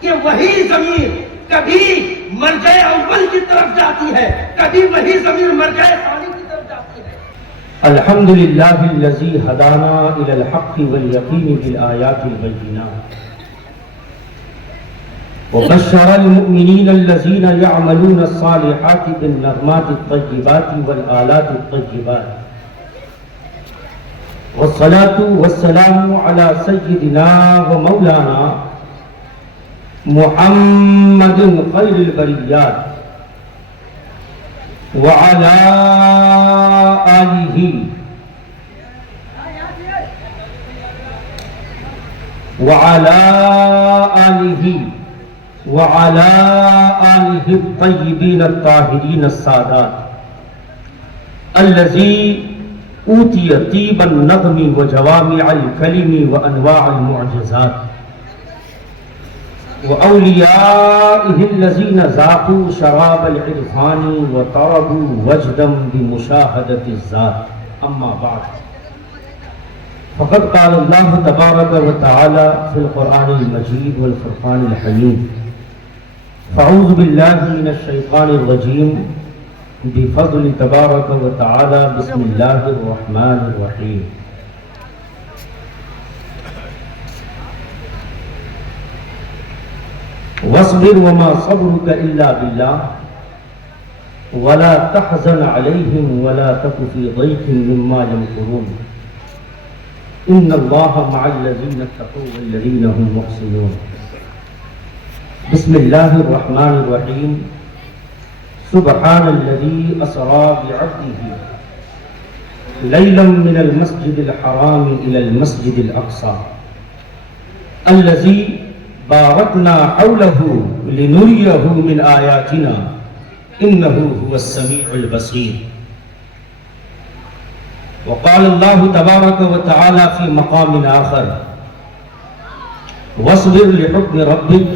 کہ وہی ضمیر کبھی مرجع اول کی طرف جاتی ہے، کبھی وہی ضمیر مرجع ثانی کی طرف جاتی ہے۔ الحمد للہ الذی ہدانا الی الحق والیقین بالآیات البینات وبشر المؤمنین الذین یعملون الصالحات بالنغمات الطیبات والآلات الطیبات والصلاة والسلام على سيدنا ومولانا محمد خير البريات وعلى آله الطيبين الطاهرين السادات الذي اوتی طیب النغم وجوامع الکلم وانواع المعجزات واولیائه الذین ذاقوا شراب العرفان وطربوا وجدا بمشاهدة الذات اما بعد فقد قال الله تبارك وتعالى في القرآن المجيد والفرقان الحميد فاعوذ بالله من الشيطان الرجيم بفضل تبارک و تعالی بسم اللہ الرحمن الرحیم واصبر وما صبرك الا بالله ولا تحزن عليهم ولا تك في ضيق مما يمكرون ان الله مع الذين اتقوا والذين هم محسنون بسم اللہ الرحمن الرحیم سبحان الذي أسرى بعبده ليلا من المسجد الحرام إلى المسجد الأقصى الذي باركنا حوله لنريه من آياتنا إنه هو السميع البصير وقال الله تبارك وتعالى في مقام آخر واصبر لحكم ربك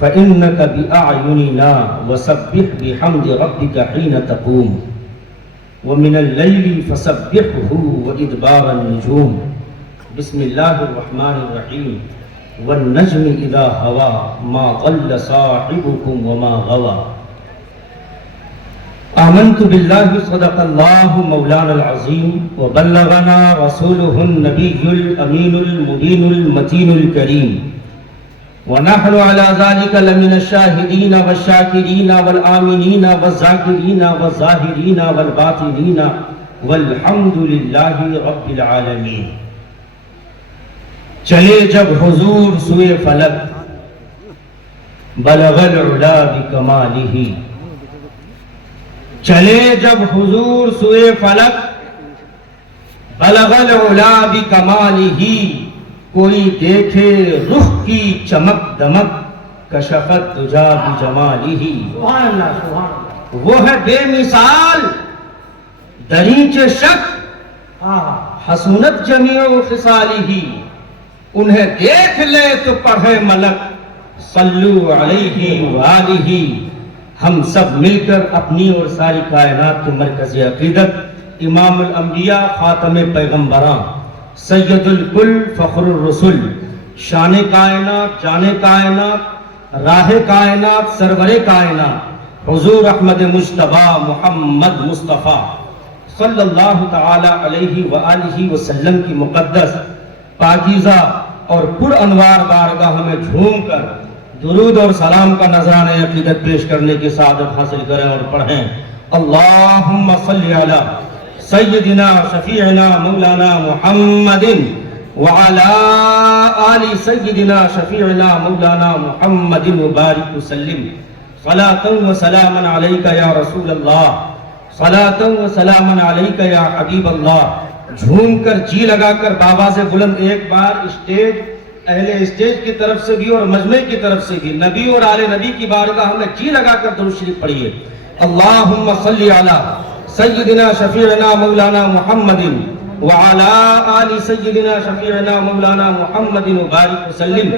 فإنك بأعيننا وسبح بحمد ربك حين تقوم ومن الليل فسبحه وإدبار النجوم بسم الله الرحمن الرحيم والنجم إذا هوى ما ضل صاحبكم وما غوى آمنت بالله صدق الله مولانا العظيم وبلغنا رسوله النبي الأمين المبين المتين الكريم ونحن على ذلك لمن الشاهدين والشاكرين والآمنين والذاكرين والظاهرين والباطنين والحمد لله رب العالمين چلے جب حضور سوئے فلک بلغ العلا بکمالہ چلے جب حضور سوئے فلک بلغ العلا بکمالہ کوئی دیکھے رخ کی چمک دمک کشفت تجا بجمالہ سبحان اللہ سبحان اللہ۔ وہ ہے بے مثال درینچ شک حسنت جمیع خصالہ انہیں دیکھ لے تو پڑھے ملک صلو علیہ وآلہ ہم سب مل کر اپنی اور ساری کائنات کے مرکز عقیدت امام الانبیاء خاتم پیغمبران سید الکل فخر الرسل شان کائنات جان کائنات راہ کائنات سرور کائنات حضور احمد مجتبیٰ محمد مصطفیٰ صلی اللہ تعالی علیہ وآلہ وسلم کی مقدس پاکیزہ اور پر انوار بارگاہ میں جھوم کر درود اور سلام کا نذرانہ عقیدت پیش کرنے کی سعادت حاصل کریں اور پڑھیں اللہم صلی علی سیدنا شفیعنا مولانا محمد وعلى آل سيدنا شفيعنا مولانا محمد مبارك وسلم صلاة وسلاما عليك يا رسول الله صلاة وسلاما عليك يا حبيب الله جھوم کر جی لگا کر بابا سے بلند ایک بار اسٹیج اہل اسٹیج کی طرف سے بھی اور مجمع کی طرف سے بھی نبی اور آل نبی کی بارگاہ میں جی لگا کر درود شریف پڑھیے اللہم صلی علی سیدنا شفیعنا مولانا محمد وعلى آل سيدنا شفيعنا مولانا محمد وبارك وسلم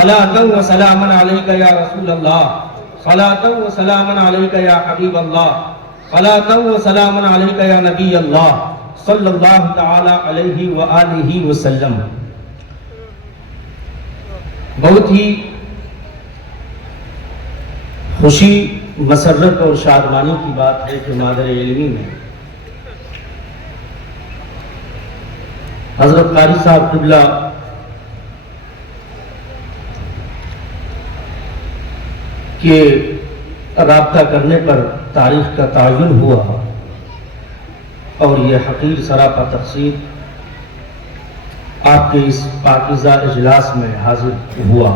صلاة وسلاما عليك يا رسول الله صلاة وسلاما عليك يا حبيب الله صلاة وسلاما عليك يا نبي الله صلى الله تعالى عليه وآله وسلم۔ بہت ہی خوشی، مسرت اور شادمانی کی بات ہے کہ مادر علمی میں حضرت قاری صاحب قبلہ کے رابطہ کرنے پر تاریخ کا تعین ہوا اور یہ حقیر سراپا تقسیم آپ کے اس پاکیزہ اجلاس میں حاضر ہوا.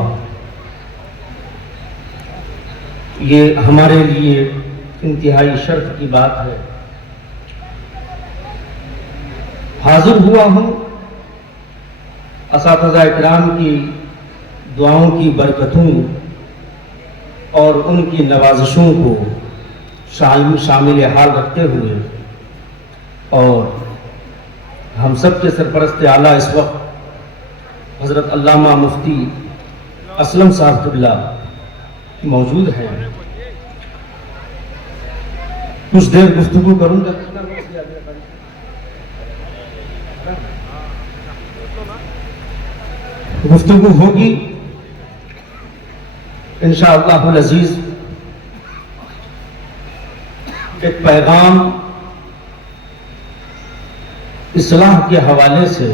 یہ ہمارے لیے انتہائی شرف کی بات ہے. حاضر ہوا ہوں اساتذہ اکرام کی دعاؤں کی برکتوں اور ان کی نوازشوں کو شامل حال رکھتے ہوئے، اور ہم سب کے سرپرست اعلیٰ اس وقت حضرت علامہ مفتی اسلم صاحب قبلہ موجود ہیں. کچھ دیر گفتگو کروں گا. گفتگو ہوگی انشاءاللہ العزیز. ایک پیغام اصلاح کے حوالے سے.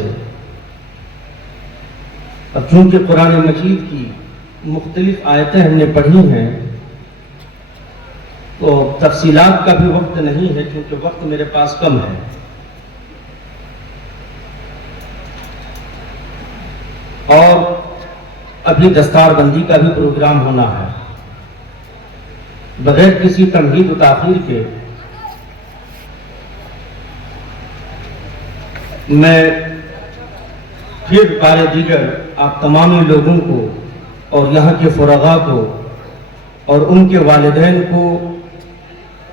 اب چونکہ قرآن مجید کی مختلف آیتیں ہم نے پڑھی ہیں تو تفصیلات کا بھی وقت نہیں ہے کیونکہ وقت میرے پاس کم ہے. اور ابھی دستار بندی کا بھی پروگرام ہونا ہے. بغیر کسی تمہید و تاخیر کے میں پھر بارے دیگر آپ تمامی لوگوں کو اور یہاں کے فراغا کو اور ان کے والدین کو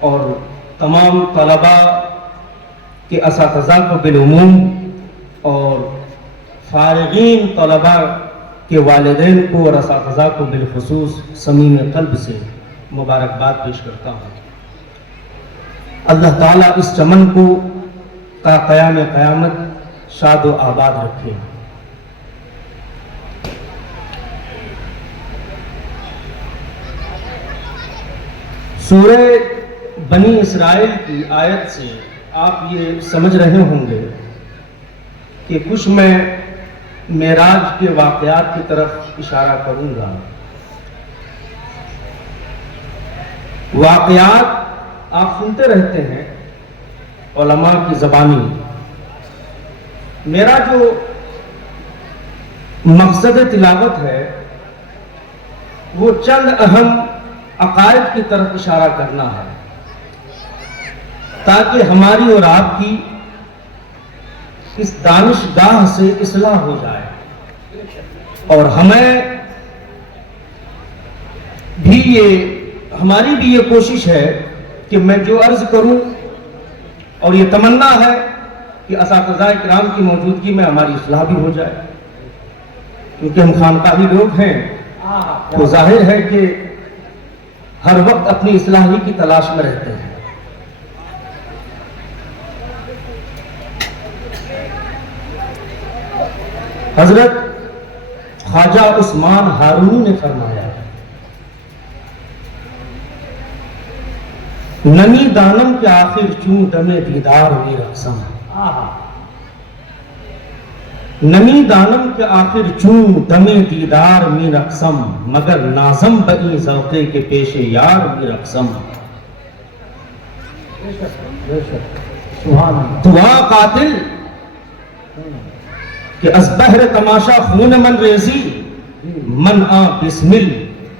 اور تمام طلباء کے اساتذہ کو بالعموم اور فارغین طلباء کے والدین کو اور اساتذہ کو بالخصوص صمیم قلب سے مبارکباد پیش کرتا ہوں. اللہ تعالیٰ اس چمن کو تا قیام قیامت شاد و آباد رکھے. سورہ بنی اسرائیل کی آیت سے آپ یہ سمجھ رہے ہوں گے کہ کچھ میں معراج کے واقعات کی طرف اشارہ کروں گا. واقعات آپ سنتے رہتے ہیں علماء کی زبانی. میرا جو مقصد تلاوت ہے وہ چند اہم عقائد کی طرف اشارہ کرنا ہے تاکہ ہماری اور آپ کی اس دانشگاہ سے اصلاح ہو جائے اور ہماری بھی یہ کوشش ہے کہ میں جو عرض کروں اور یہ تمنا ہے کہ اساتذہ اکرام کی موجودگی میں ہماری اصلاح بھی ہو جائے کیونکہ ہم خانقاہی لوگ ہیں تو ظاہر ہے کہ ہر وقت اپنی اصلاحی کی تلاش میں رہتے ہیں. حضرت خواجہ عثمان ہارونی نے فرمایا نمی دانم کے آخر چوں دمے دیدار ہوئی رقصم. نمی دانم کے آخر چوں دمے دیدار می رقصم مگر نازم بئی ذوقے کے پیش یار می رقصم. دعا قاتل کہ از بحر تماشا خون من ریزی من آ بسمل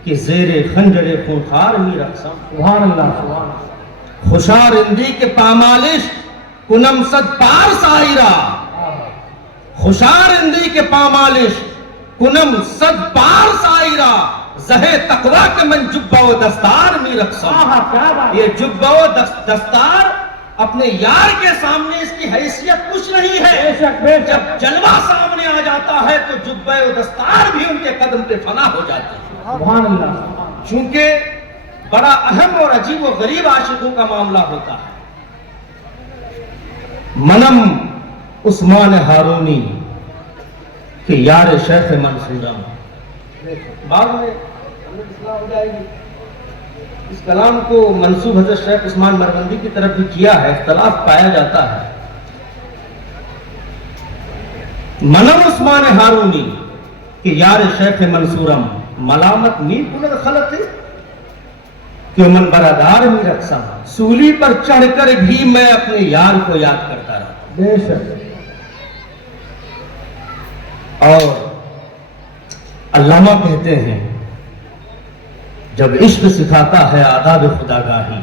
کہ زیر خنجر خونخوار می رقصم. سبحان اللہ سبحان اللہ. خوشار اندی کے پامالش کنم صد پار سائرہ. خوشار اندی کے پامالش کنم صد پار سائرہ زہے تقوی کے من جبہ و دستار می رقصم. یہ جبہ و دستار اپنے یار کے سامنے اس کی حیثیت کچھ نہیں ہے. جب جلوہ سامنے آ جاتا ہے تو جبہ و دستار بھی ان کے قدم پہ فنا ہو جاتے ہیں. سبحان اللہ. چونکہ بڑا اہم اور عجیب و غریب عاشقوں کا معاملہ ہوتا ہے. منم عثمان ہارونی کہ یار شیخ منصورم. بعد میں اصلاح ہو جائے گی. اس کلام کو منسوب حضرت شیخ عثمان مرغندی کی طرف بھی کیا ہے، اختلاف پایا جاتا ہے۔ منم عثمان ہارونی کہ یار شیخ منصورم ملامت می کنر خلط کہ من برادار می رقصا، سولی پر چڑھ کر بھی میں اپنے یار کو یاد کرتا رہا۔ بے شک۔ اور علامہ کہتے ہیں جب عشق سکھاتا ہے آداب خدا گاہی،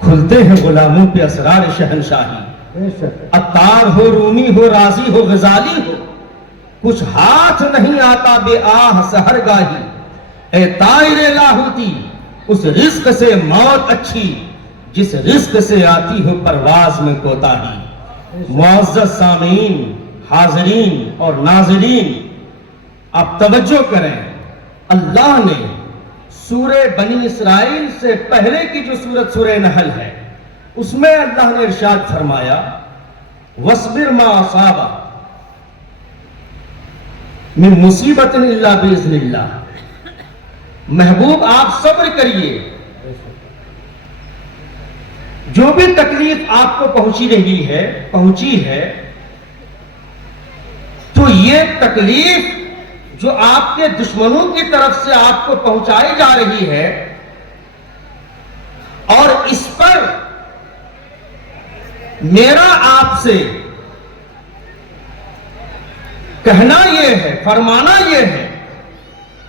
کھلتے ہیں غلاموں پہ اسرار شہنشاہی۔ بے شک۔ عطار ہو، رومی ہو، رازی ہو، غزالی ہو، کچھ ہاتھ نہیں آتا بے آہ سحر گاہی۔ اے طائر لاہوتی اس رزق سے موت اچھی جس رزق سے آتی ہو پرواز میں کوتاہی۔ معزز سامعین، حاضرین اور ناظرین، آپ توجہ کریں، اللہ نے سورہ بنی اسرائیل سے پہلے کی جو سورت سورہ نحل ہے اس میں اللہ نے ارشاد فرمایا وَاصْبِرْ مَا أَصَابَ مِن مُصِیبَةٍ إِلَّا بِإِذْنِ اللَّهِ، محبوب آپ صبر کریے، جو بھی تکلیف آپ کو پہنچی ہے تو یہ تکلیف جو آپ کے دشمنوں کی طرف سے آپ کو پہنچائی جا رہی ہے، اور اس پر میرا آپ سے کہنا یہ ہے، فرمانا یہ ہے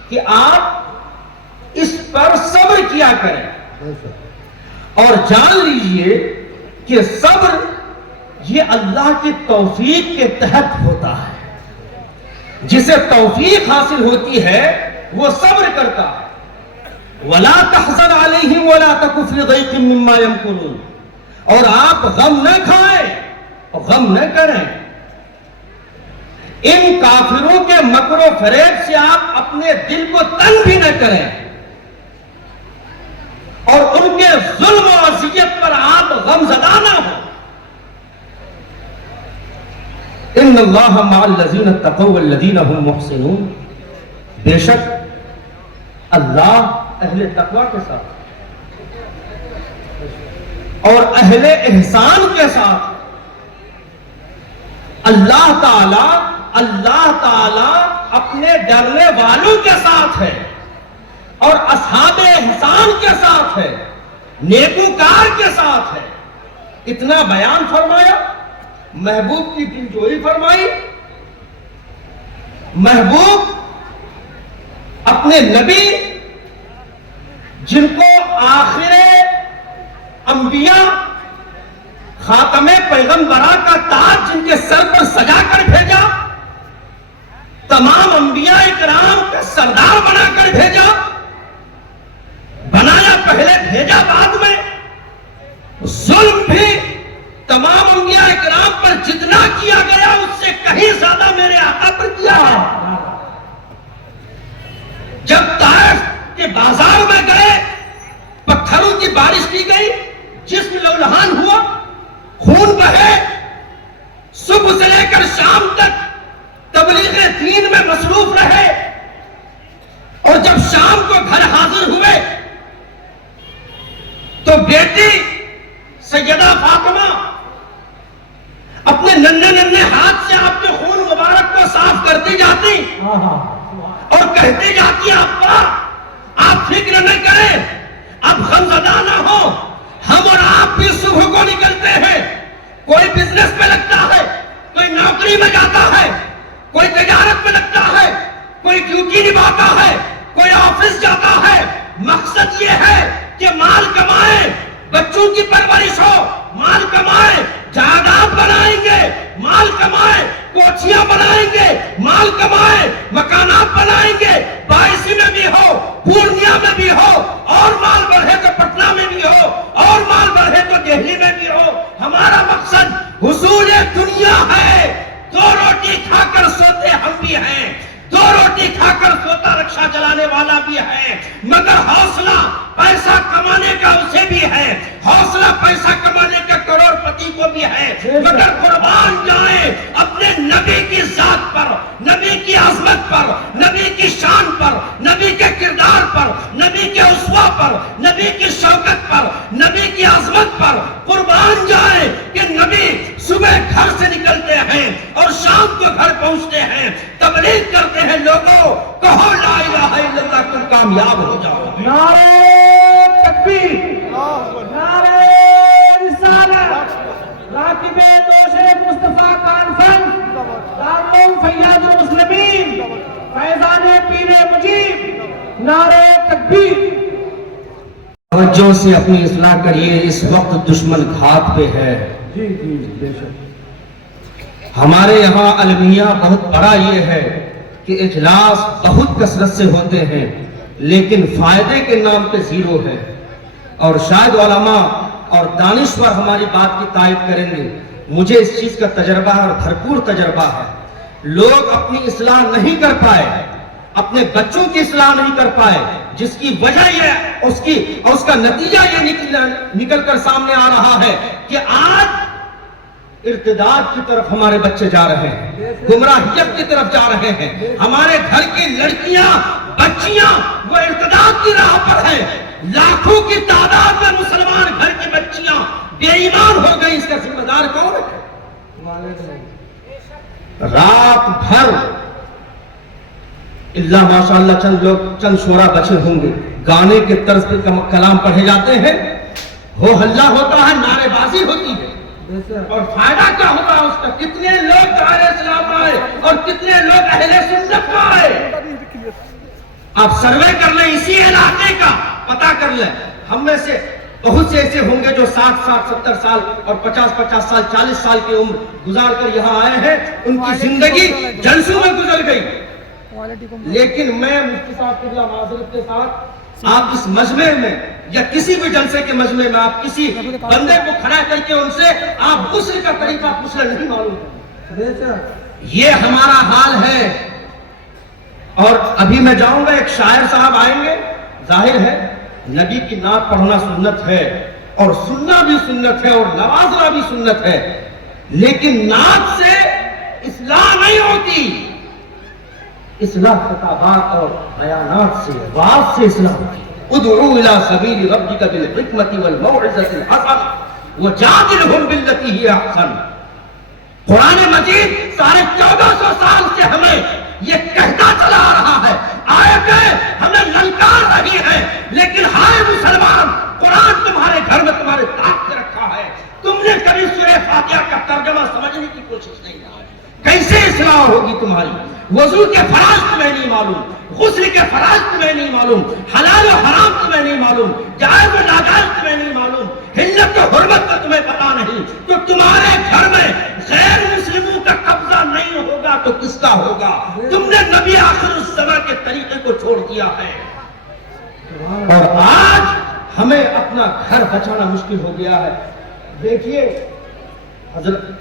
کہ آپ اس پر صبر کیا کریں، اور جان لیجئے کہ صبر یہ اللہ کی توفیق کے تحت ہوتا ہے۔ جسے توفیق حاصل ہوتی ہے وہ صبر کرتا ہے۔ وَلَا تَحْزَنْ عَلَيْهِمْ وَلَا تَكُ فِي ضَيْقٍ مِّمَّا يَمْكُرُونَ، اور آپ غم نہ کھائیں اور غم نہ کریں، ان کافروں کے مکر و فریب سے آپ اپنے دل کو تنگ بھی نہ کریں، اور ان کے ظلم و اذیت پر آپ غم زدہ نہ ہوں۔ ان اللہ مع الذین اتقوا والذین هم محسنون، بے شک اللہ اہل تقوی کے ساتھ اور اہل احسان کے ساتھ۔ اللہ تعالی اپنے ڈرنے والوں کے ساتھ ہے اور اصحاب احسان کے ساتھ ہے، نیکوکار کے ساتھ ہے۔ اتنا بیان فرمایا، محبوب کی دلجوئی فرمائی، محبوب اپنے نبی جن کو آخر انبیاء خاتم پیغمبرہ کا تاج جن کے سر پر سجا کر بھیجا، تمام انبیاء اکرام کا سردار بنا کر بھیجا، بنایا پہلے بھیجا بعد میں، ظلم بھی تمام انبیاء اکرام پر جتنا کیا گیا اس سے کہیں زیادہ میرے آقا پر کیا ہے۔ جب طائف کے بازار میں گئے، پتھروں کی بارش کی گئی، جسم لولہان ہوا، خون بہے، صبح سے لے کر شام تک تبلیغ دین میں مصروف رہے، اور جب شام کو گھر حاضر ہوئے تو بیٹی سیدہ فاطمہ اپنے ننھے ہاتھ سے آپ کے خون مبارک کو صاف کرتی جاتی اور کہتی جاتی، ابا آپ فکر نہ کریں، اب غمزدہ نہ ہو، ہم اور آپ بھی صبح کو نکلتے ہیں، کوئی بزنس میں لگتا ہے، کوئی نوکری میں جاتا ہے، کوئی تجارت میں لگتا ہے، کوئی ڈیوٹی نبھاتا ہے، کوئی آفس جاتا ہے، مقصد یہ ہے کہ مال کمائیں، بچوں کی پرورش ہو، مال کمائیں، جائیداد بنائیں گے، مال کمائیں، کوٹھیاں بنائیں گے، مال کمائیں، مکانات بنائیں گے، بائیسی میں بھی ہو، پورنیا میں بھی ہو، اور مال بڑھے تو پٹنہ میں بھی ہو، اور مال بڑھے تو دہلی میں بھی ہو۔ ہمارا مقصد حصول دنیا ہے۔ دو روٹی کھا کر سوتے ہم بھی ہیں، دو روٹی کھا کر سوتا رکشہ چلانے والا بھی ہے، مگر حوصلہ پیسہ کمانے کا اسے بھی ہے، حوصلہ پیسہ کمانے کا کروڑ پتی کو بھی ہے، مگر قربان جائیں اپنے نبی کی ذات پر، نبی کی عظمت پر، نبی کی شان پر، نبی کے کردار پر، نبی کے اسوہ پر، نبی کی شوکت پر، نبی کی عظمت پر قربان جائیں کہ نبی صبح گھر سے نکلتے ہیں اور شام کو گھر پہنچتے ہیں، تبلیغ کرتے ہیں، لوگوں کہو لا الہ الا اللہ، تم کامیاب ہو جاؤ گے۔ نعرہ تکبیر، نعرہ رسالت، راکب دوش مصطفیٰ کانفرنس، دارالعلوم فیاض المسلمین، فیضان پیر مجیب، نعرہ تکبیر۔ توجہ سے اپنی اصلاح کریے، اس وقت دشمن گھات پہ ہے۔ جی جی بے شک۔ ہمارے یہاں المیہ بہت بڑا یہ ہے کہ اجلاس بہت کثرت سے ہوتے ہیں لیکن فائدے کے نام پہ زیرو ہے، اور شاید علماء اور دانشور ہماری بات کی تائید کریں گے۔ مجھے اس چیز کا تجربہ ہے اور بھرپور تجربہ ہے۔ لوگ اپنی اصلاح نہیں کر پائے، اپنے بچوں کی اصلاح نہیں کر پائے، جس کی وجہ یہ اس کا نتیجہ یہ نکل کر سامنے آ رہا ہے کہ آج ارتداد کی طرف ہمارے بچے جا رہے ہیں، گمراہیت کی طرف جا رہے ہیں۔ ہمارے گھر کی لڑکیاں، بچیاں وہ ارتداد کی راہ پر ہیں۔ لاکھوں کی تعداد میں مسلمان گھر کی بچیاں بے ایمان ہو گئی، اس کا ذمہ دار کون ہے؟ رات بھر اللہ ماشاءاللہ چند شعرا بچے ہوں گے، گانے کے طرز پہ کلام پڑھے جاتے ہیں، ہو ہلہ ہوتا ہے، نعرے بازی ہوتی ہے، اور فائدہ کیا ہوتا ہے اس کا؟ کتنے لوگ دائرہ اسلام آئے اور کتنے لوگ اہل سنت آئے؟ آپ سروے کر لیں اسی علاقے کا، پتہ کر لیں، ہم میں سے بہت سے ایسے ہوں گے جو 60 سال اور 50 سال 40 سال کی عمر گزار کر یہاں آئے ہیں، ان کی زندگی جلسوں میں گزر گئی۔ لیکن میں مفتی صاحب کی معذرت کے ساتھ آپ اس مجمع میں یا کسی بھی جلسے کے مجمع میں آپ کسی بندے کو کھڑا کر کے ان سے آپ غسل کا طریقہ پوچھنا نہیں معلوم کریں۔ یہ ہمارا حال ہے۔ اور ابھی میں جاؤں گا، ایک شاعر صاحب آئیں گے، ظاہر ہے نبی کی نعت پڑھنا سنت ہے اور سننا بھی سنت ہے اور نوازنا بھی سنت ہے، لیکن نعت سے اصلاح نہیں ہوتی، اصلاح خطابات اور بیانات سے، واعظ سے اصلاح ہوتی ہے۔ ادعو الى سبیل ربک بالحکمت والموعظۃ الحسنہ وجادلہم باللتی ہی احسن۔ قرآن مجید 1450 سال سے ہمیں یہ کہتا چلا آ رہا ہے، آیتیں ہمیں للکار رہی ہیں، لیکن ہائے مسلمان، قرآن تمہارے گھر میں تمہارے تاج پہ رکھا ہے، تم نے کبھی سورہ فاتحہ کا ترجمہ سمجھنے کی کوشش نہیں کی۔ کیسے اصلاح ہوگی تمہاری؟ وضو کے فرائض تمہیں نہیں معلوم، غسل کے فرائض تمہیں نہیں معلوم، حلال و حرام تمہیں نہیں معلوم، جائز و ناجائز تمہیں نہیں معلوم، حلت و حرمت کا تمہیں پتا نہیں، تو تمہارے گھر میں غیر مسلموں کا قبضہ نہیں ہوگا تو کس کا ہوگا؟ تم نے نبی آخر الزمان کے طریقے کو چھوڑ دیا ہے، اور آج ہمیں اپنا گھر بچانا مشکل ہو گیا ہے۔ دیکھیے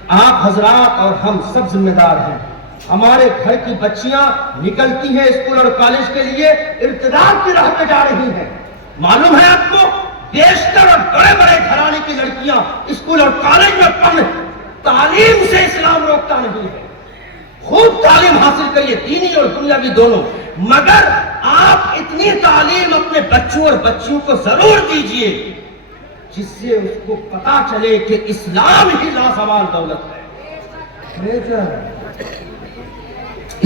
آپ حضرات اور ہم سب ذمہ دار ہیں۔ ہمارے گھر کی بچیاں نکلتی ہیں اسکول اور کالج کے لیے، ارتداد کی راہ پہ جا رہی ہیں۔ معلوم ہے آپ کو، بیشتر اور بڑے بڑے گھرانے کی لڑکیاں اسکول اور کالج میں پڑھنے، تعلیم سے اسلام روکتا نہیں ہے، خوب تعلیم حاصل کریے، دینی اور دنیاوی دونوں، مگر آپ اتنی تعلیم اپنے بچوں اور بچیوں کو ضرور دیجئے جس سے اس کو پتا چلے کہ اسلام ہی لازوال دولت ہے،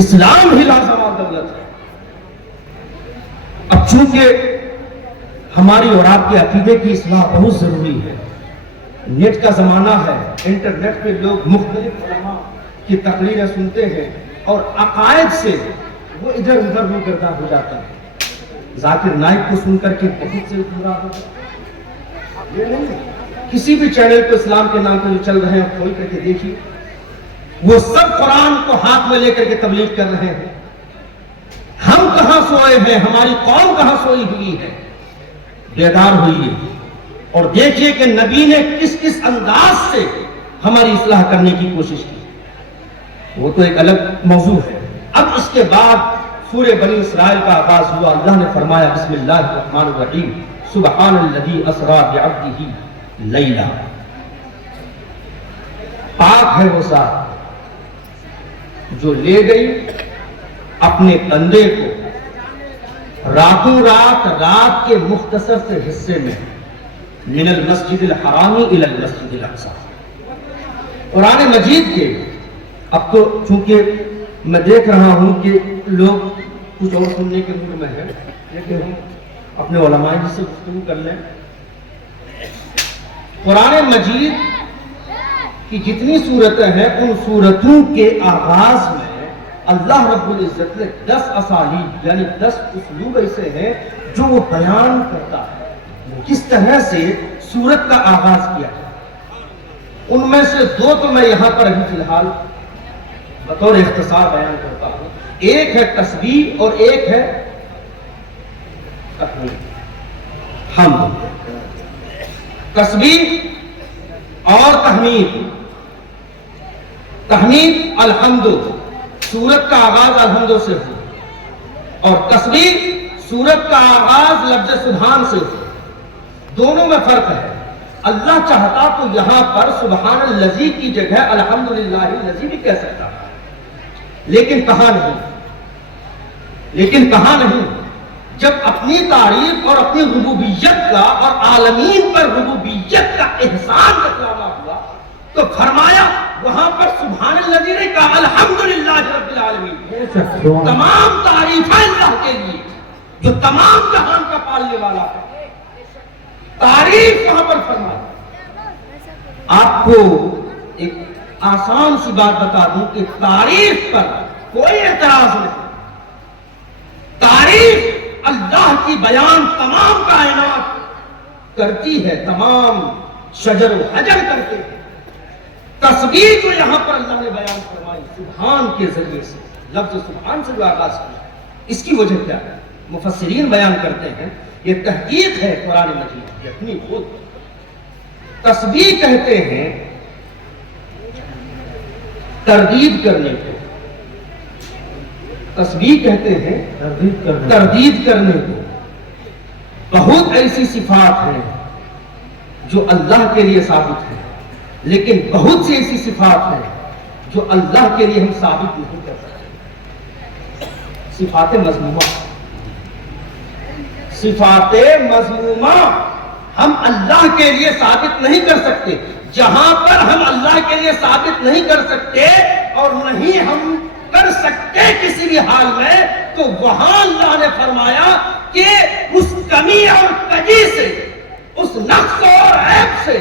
اسلام ہی لازوال دولت ہے۔ اب چونکہ ہماری اور آپ کے عقیدے کی اصلاح بہت ضروری ہے، نیٹ کا زمانہ ہے، انٹرنیٹ پہ لوگ مختلف علماء کی تقریریں سنتے ہیں اور عقائد سے وہ ادھر ادھر بھی گردہ ہو جاتا ہے۔ ذاکر نائک کو سن کر کے بہت سے گمراہ ہو جاتے ہیں۔ یہ نہیں، کسی بھی چینل کو اسلام کے نام پہ جو چل رہے ہیں کھول کر کے دیکھیے، وہ سب قرآن کو ہاتھ میں لے کر کے تبلیغ کر رہے ہیں۔ ہم کہاں سوئے ہیں، ہماری قوم کہاں سوئی ہوئی ہے؟ بیدار ہوئیے اور دیکھیے کہ نبی نے کس کس انداز سے ہماری اصلاح کرنے کی کوشش کی، وہ تو ایک الگ موضوع ہے۔ اب اس کے بعد سورہ بنی اسرائیل کا آغاز ہوا۔ اللہ نے فرمایا بسم اللہ الرحمن الرحیم، سبحان الذی اسریٰ بعبدہ لیلا، پاک ہے وہ ذات جو لے گئی اپنے بندے کو راتوں رات کے مختصر سے حصے میں من المسجد الحرام الى المسجد الاقصی. قرآن مجید کے اب تو چونکہ میں دیکھ رہا ہوں کہ لوگ کچھ اور سننے کے موڈ میں ہیں، لیکن ہم اپنے علماء جی سے گفتگو کر لیں. قرآن مجید کی جتنی صورتیں ہیں ان صورتوں کے آغاز میں اللہ رب العزت نے 10 اسالیب یعنی 10 اسلوب ایسے ہیں جو وہ بیان کرتا ہے کس طرح سے سورت کا آغاز کیا ہے. ان میں سے 2 تو میں یہاں پر ابھی فی الحال بطور اختصار بیان کرتا ہوں. ایک ہے تسبیح اور ایک ہے تحمید. حمد، تسبیح اور تحمید. تحمید الحمد، سورت کا آغاز الحمد سے ہو، اور تسبیح سورت کا آغاز لفظ سبحان سے ہو. دونوں میں فرق ہے. اللہ چاہتا تو یہاں پر سبحان الذی کی جگہ الحمدللہ الذی بھی کہہ سکتا ہے، لیکن کہا نہیں. جب اپنی تعریف اور اپنی ربوبیت کا اور عالمین پر ربوبیت کا احسان بتلانا ہوا تو فرمایا وہاں پر سبحان الذی نے کہا الحمدللہ رب العالمین. تمام تعریفیں اللہ کے لیے جو تمام جہان کا پالنے والا ہے. تعریف وہاں پر فرمایا. آپ کو ایک آسان سی بات بتا دوں کہ تعریف پر کوئی اعتراض نہیں. تعریف اللہ کی بیان تمام کائنات کرتی ہے، تمام شجر و حجر کرتے ہیں. تسبیح جو یہاں پر اللہ نے بیان فرمائی سبحان کے ذریعے سے، لفظ سبحان سے جو آغاز کیا، اس کی وجہ کیا ہے؟ مفسرین بیان کرتے ہیں یہ تحقیق ہے قرآن مجید کی اپنی خود. تسبیح کہتے ہیں تردید کرنے کو، تسبیح کہتے ہیں تردید کرنے کو. بہت ایسی صفات ہیں جو اللہ کے لیے ثابت ہیں، لیکن بہت سی ایسی صفات ہیں جو اللہ کے لیے ہم ثابت نہیں کر سکتے. صفات مذمومہ، صفات مذمومہ ہم اللہ کے لیے ثابت نہیں کر سکتے. جہاں پر ہم اللہ کے لیے ثابت نہیں کر سکتے اور نہیں ہم کر سکتے کسی بھی حال میں، تو وہاں اللہ نے فرمایا کہ اس کمی اور کجی سے، اس نقص اور عیب سے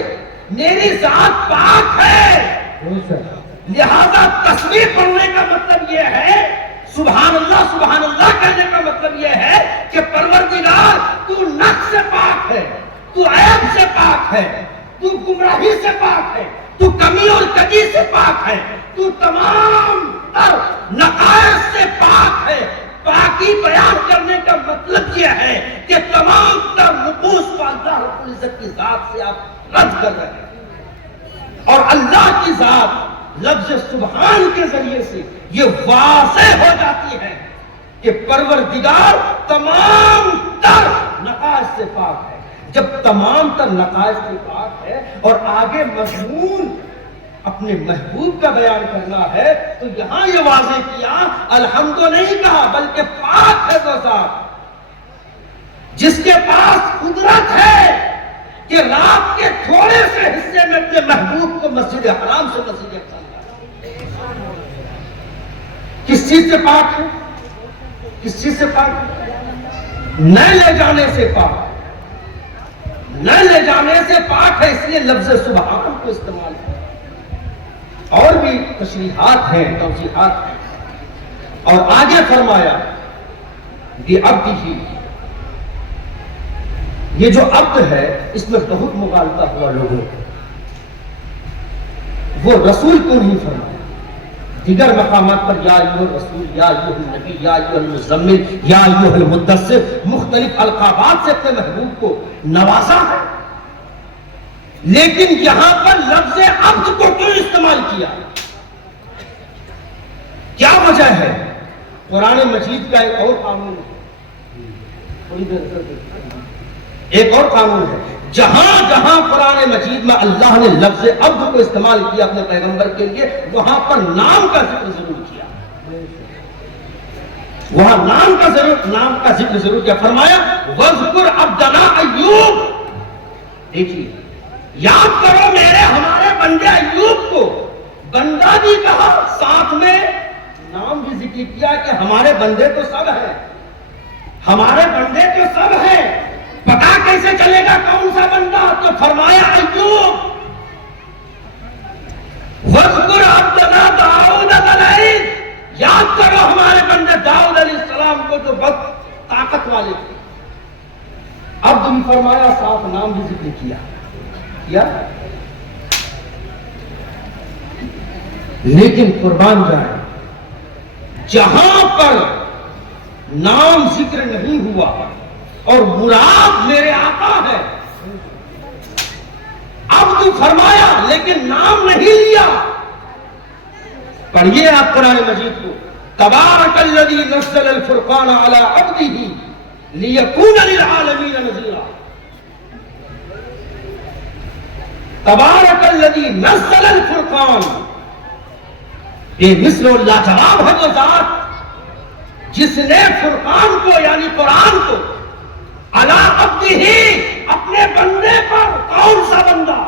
میری ذات پاک ہے. لہذا تسبیح پڑھنے کا مطلب یہ ہے، سبحان اللہ کہنے کا مطلب یہ ہے کہ پروردگار تو نقص سے پاک ہے، تو عیب سے پاک ہے، تو گمراہی سے پاک ہے، تو کمی اور کجی سے پاک ہے، تو تمام تر نقائص سے پاک ہے. پاکی بیان کرنے کا مطلب یہ ہے کہ تمام تر نقوص کو اللہ رب العزت کی ذات سے آپ رد کر رہے ہیں. اور اللہ کی ذات لفظ سبحان کے ذریعے سے یہ واضح ہو جاتی ہے کہ پروردگار تمام تر نقائص سے پاک ہے. جب تمام تر نقائص سے پاک ہے اور آگے مضمون اپنے محبوب کا بیان کرنا ہے تو یہاں یہ واضح کیا الحمد نہیں کہا بلکہ پاک ہے وہ ذات جس کے پاس قدرت ہے کہ رات کے تھوڑے سے حصے میں اپنے محبوب کو مسجد حرام سے مسجد اقصی کس چیز سے پاک ہے؟ کس چیز سے پاک ہے؟ نہ لے جانے سے پاک، نہ لے جانے سے پاک ہے، اس لیے لفظ سبحان کو استعمال کیا. اور بھی تشریحات ہیں، توضیحات ہیں. اور آگے فرمایا بعبدہ، یہ جو عبد ہے اس میں بہت مغالطہ ہوا لوگوں کو. وہ رسول کو نہیں فرمایا. دیگر مقامات پر یا ایھا الرسول، یا ایھا النبی، یا ایھا المزمل، یا ایھا المدثر مختلف القابات سے اپنے محبوب کو نوازا ہے. لیکن یہاں پر لفظ عبد کو کیوں استعمال کیا؟ کیا وجہ ہے؟ قرآن مجید کا ایک اور قانون ہے، ایک اور قانون ہے. جہاں جہاں قرآن مجید میں اللہ نے لفظ عبد کو استعمال کیا اپنے پیغمبر کے لیے، وہاں پر نام کا ذکر ضرور کیا. وہاں نام کا ذکر ضرور کیا، فرمایا وَاذْكُرْ عَبْدَنَا ایوب. دیکھیے، یاد کرو ہمارے بندے ایوب کو. بندہ بھی کہا، ساتھ میں نام بھی ذکر کیا کہ ہمارے بندے تو سب ہیں، ہمارے بندے تو سب ہیں. پتا کیسے چلے گا کون سا بندہ؟ تو فرمایا ایوب. وَاذْكُرْ عَبْدَنَا دَاؤُدَ ذَا الْأَيْدِ. یاد کرو ہمارے بندے داؤد علیہ السلام کو جو بہت طاقت والے تھے. عبد بھی فرمایا، ساتھ نام بھی ذکر کیا. لیکن قربان جائے، جہاں پر نام ذکر نہیں ہوا اور مراد میرے آقا ہے، عبد فرمایا لیکن نام نہیں لیا. پڑھیے آپ قرآن مجید کو، تبارک الذی نزل الفرقان علی عبدہ لیکون للعالمین نذیرا. تبارک الذی نزل الفرقان، بے مثل و لاجواب ہے وہ ذات جس نے فرقان کو یعنی قرآن کو علی عبدہ اپنے بندے پر. کون سا بندہ؟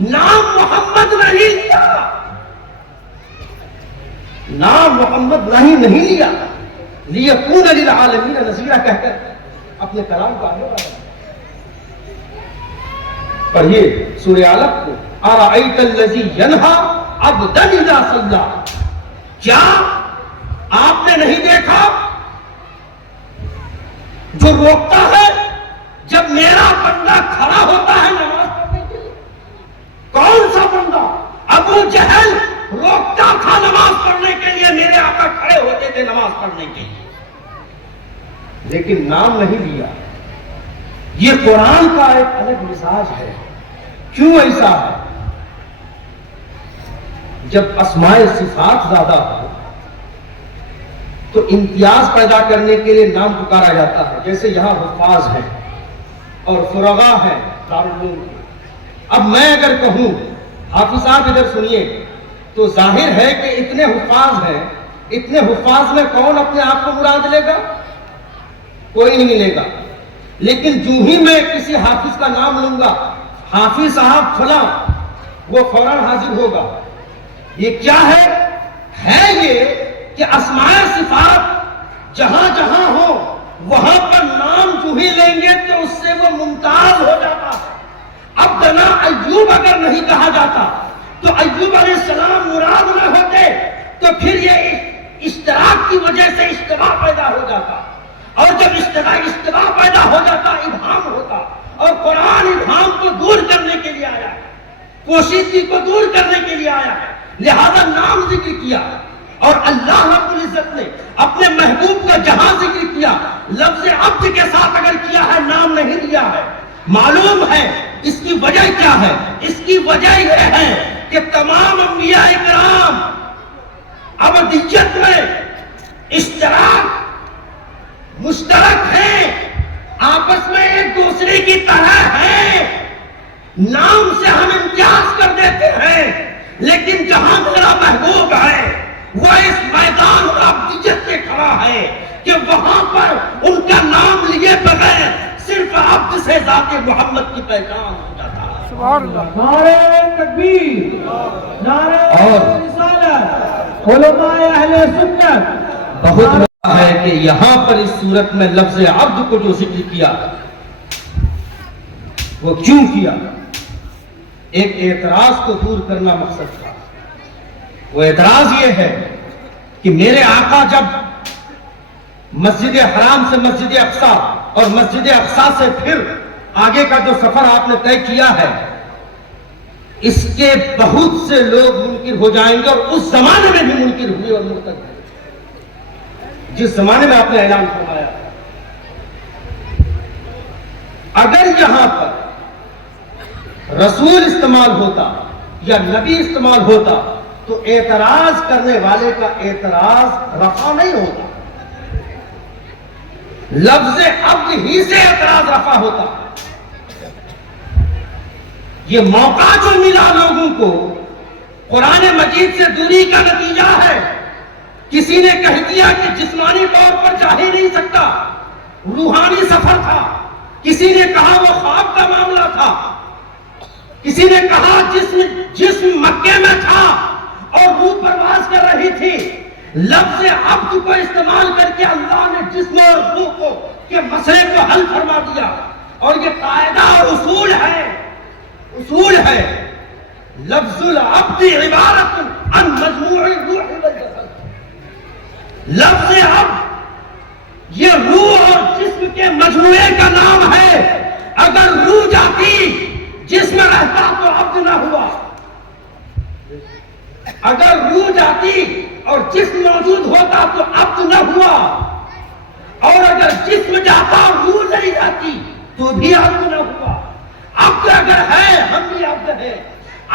نام محمد نہیں لیا، نام محمد نہیں لیا. لیکون للعالمین نذیرا کہہ کر اپنے کلام کو آگے بڑھایا. پڑھیے سورہ علق کو، ارأیت الذی ینہا عبدا اذا صلی. کیا آپ نے نہیں دیکھا جو روکتا ہے جب میرا بندہ کھڑا ہوتا ہے نماز پڑھنے کے لیے؟ کون سا بندہ؟ ابو جہل روکتا تھا نماز پڑھنے کے لیے، میرے آقا کھڑے ہوتے تھے نماز پڑھنے کے لیے، لیکن نام نہیں لیا. یہ قرآن کا ایک الگ مزاج ہے. کیوں ایسا ہے؟ جب اسماء صفات زیادہ ہو تو امتیاز پیدا کرنے کے لیے نام پکارا جاتا ہے. جیسے یہاں حفاظ ہیں اور فرغا ہیں دارالعلوم کے. اب میں اگر کہوں حافظ صاحب ادھر سنیے، تو ظاہر ہے کہ اتنے حفاظ ہیں، اتنے حفاظ میں کون اپنے آپ کو مراد لے گا؟ کوئی نہیں لے گا. لیکن جو ہی میں کسی حافظ کا نام لوں گا، حافظ صاحب فلاں، وہ فوراً حاضر ہوگا. یہ کیا ہے یہ کہ اسماء صفات جہاں جہاں ہو وہاں پر نام جو ہی لیں گے تو اس سے وہ ممتاز ہو جاتا ہے. عبدنا ایوب اگر نہیں کہا جاتا تو ایوب علیہ السلام مراد نہ ہوتے، تو پھر یہ اشتراک کی وجہ سے اشتباہ پیدا ہو جاتا، اور جب اشتباہ پیدا ہو جاتا ابہام ہوتا. اور قرآن ابہام کو دور کرنے کے لیے آیا ہے، پوشیدگی کو دور کرنے کے لیے آیا ہے، لہذا نام ذکر کیا. اور اللہ رب العزت نے اپنے محبوب کا جہاں ذکر کیا، لفظ عبد کے ساتھ اگر کیا ہے، نام نہیں لیا ہے. معلوم ہے اس کی وجہ کیا ہے؟ اس کی وجہ یہ ہے کہ تمام انبیاء کرام ابدیت میں مشترک ہیں، آپس میں ایک دوسرے کی طرح ہیں. نام سے ہم امتیاز کر دیتے ہیں، لیکن جہاں میرا محبوب ہے وہ اس میدان اور ابدیت پہ کھڑا ہے کہ وہاں پر ان کا نام لیے بغیر صرف عبد سے ذات محمد کی پہچان ہو جاتا ہے. سبحان اللہ. نعرہ تکبیر، نعرہ رسالت، علماء اہل سنت. بہت بڑا ہے کہ یہاں پر اس صورت میں لفظ عبد کو جو ذکر کیا وہ کیوں کیا؟ ایک اعتراض کو دور کرنا مقصد تھا. وہ اعتراض یہ ہے کہ میرے آقا جب مسجد حرام سے مسجد اقصی اور مسجد اقصی سے پھر آگے کا جو سفر آپ نے طے کیا ہے، اس کے بہت سے لوگ منکر ہو جائیں گے، اور اس زمانے میں بھی منکر ہوئے اور مرتد ہوئے جس زمانے میں آپ نے اعلان فرمایا. اگر یہاں پر رسول استعمال ہوتا یا نبی استعمال ہوتا تو اعتراض کرنے والے کا اعتراض رفع نہیں ہوتا، لفظ عبد ہی سے اعتراض رفع ہوتا. یہ موقع جو ملا لوگوں کو قرآن مجید سے دوری کا نتیجہ ہے کسی نے کہہ دیا کہ جسمانی طور پر جا ہی نہیں سکتا، روحانی سفر تھا، کسی نے کہا وہ خواب کا معاملہ تھا، کسی نے کہا جسم مکے میں تھا اور روح پرواز کر رہی تھی۔ لفظ عبد کو استعمال کر کے اللہ نے جسم اور روح کو کے مسئلے کو حل فرما دیا، اور یہ قاعدہ اور اصول ہے لفظ العبد عبارت عن مجموع الروح والجسد۔ لفظ عبد یہ روح اور جسم کے مجموعے کا نام ہے۔ اگر روح جاتی جسم رہتا تو عبد نہ ہوا، اگر روح جاتی اور جسم موجود ہوتا تو عبد نہ ہوا، اور اگر جسم جاتا اور روح نہیں جاتی تو بھی عبد نہ ہوا۔ عبد اگر ہے، ہم بھی عبد ہے،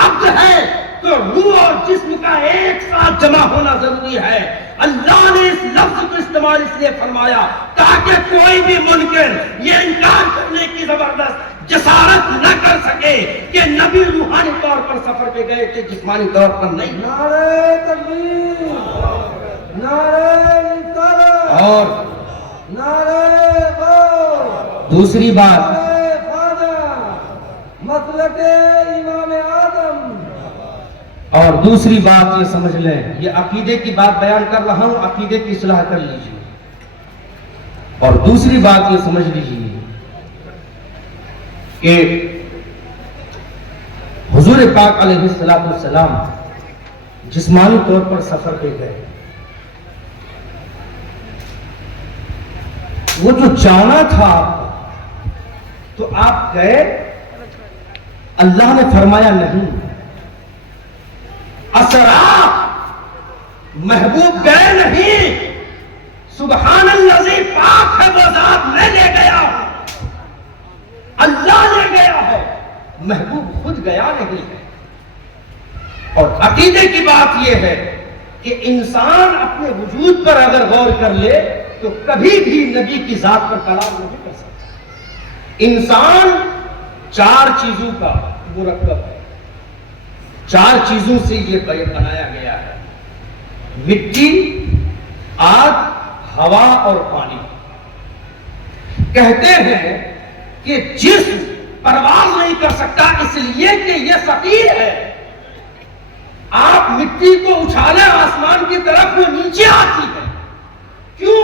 عبد ہے تو روح اور جسم کا ایک ساتھ جمع ہونا ضروری ہے۔ اللہ نے اس لفظ کو استعمال اس لیے فرمایا تاکہ کوئی بھی منکر یہ انکار کرنے کی زبردست جسارت نہ کر سکے کہ نبی روحانی طور پر سفر پہ گئے تھے، جسمانی طور پر نہیں۔ نعرہ تکبیر، نعرہ رسالت، اور نعرہ غوث، دوسری بات، نعرہ خواجہ، مسلک امام اعظم۔ اور دوسری بات یہ سمجھ لیں، یہ عقیدے کی بات بیان کر رہا ہوں، عقیدے کی اصلاح کر لیجیے۔ اور دوسری بات یہ سمجھ لیجیے کہ حضور پاک علیہ السلام جسمانی طور پر سفر پہ گئے، وہ جو جانا تھا تو آپ گئے، اللہ نے فرمایا نہیں، اسرا محبوب گئے نہیں، سبحان الذی پاک ہے وہ ذات، میں لے گیا ہوں، اللہ لے گیا ہے، محبوب خود گیا نہیں ہے۔ اور عقیدے کی بات یہ ہے کہ انسان اپنے وجود پر اگر غور کر لے تو کبھی بھی نبی کی ذات پر کلام نہیں کر سکتا۔ انسان چار چیزوں کا مرکب ہے، چار چیزوں سے یہ بنایا گیا ہے، مٹی، آگ، ہوا اور پانی۔ کہتے ہیں کہ جسم پرواز نہیں کر سکتا اس لیے کہ یہ ثقیل ہے۔ آپ مٹی کو اچھالیں آسمان کی طرف، وہ نیچے آتی ہے، کیوں؟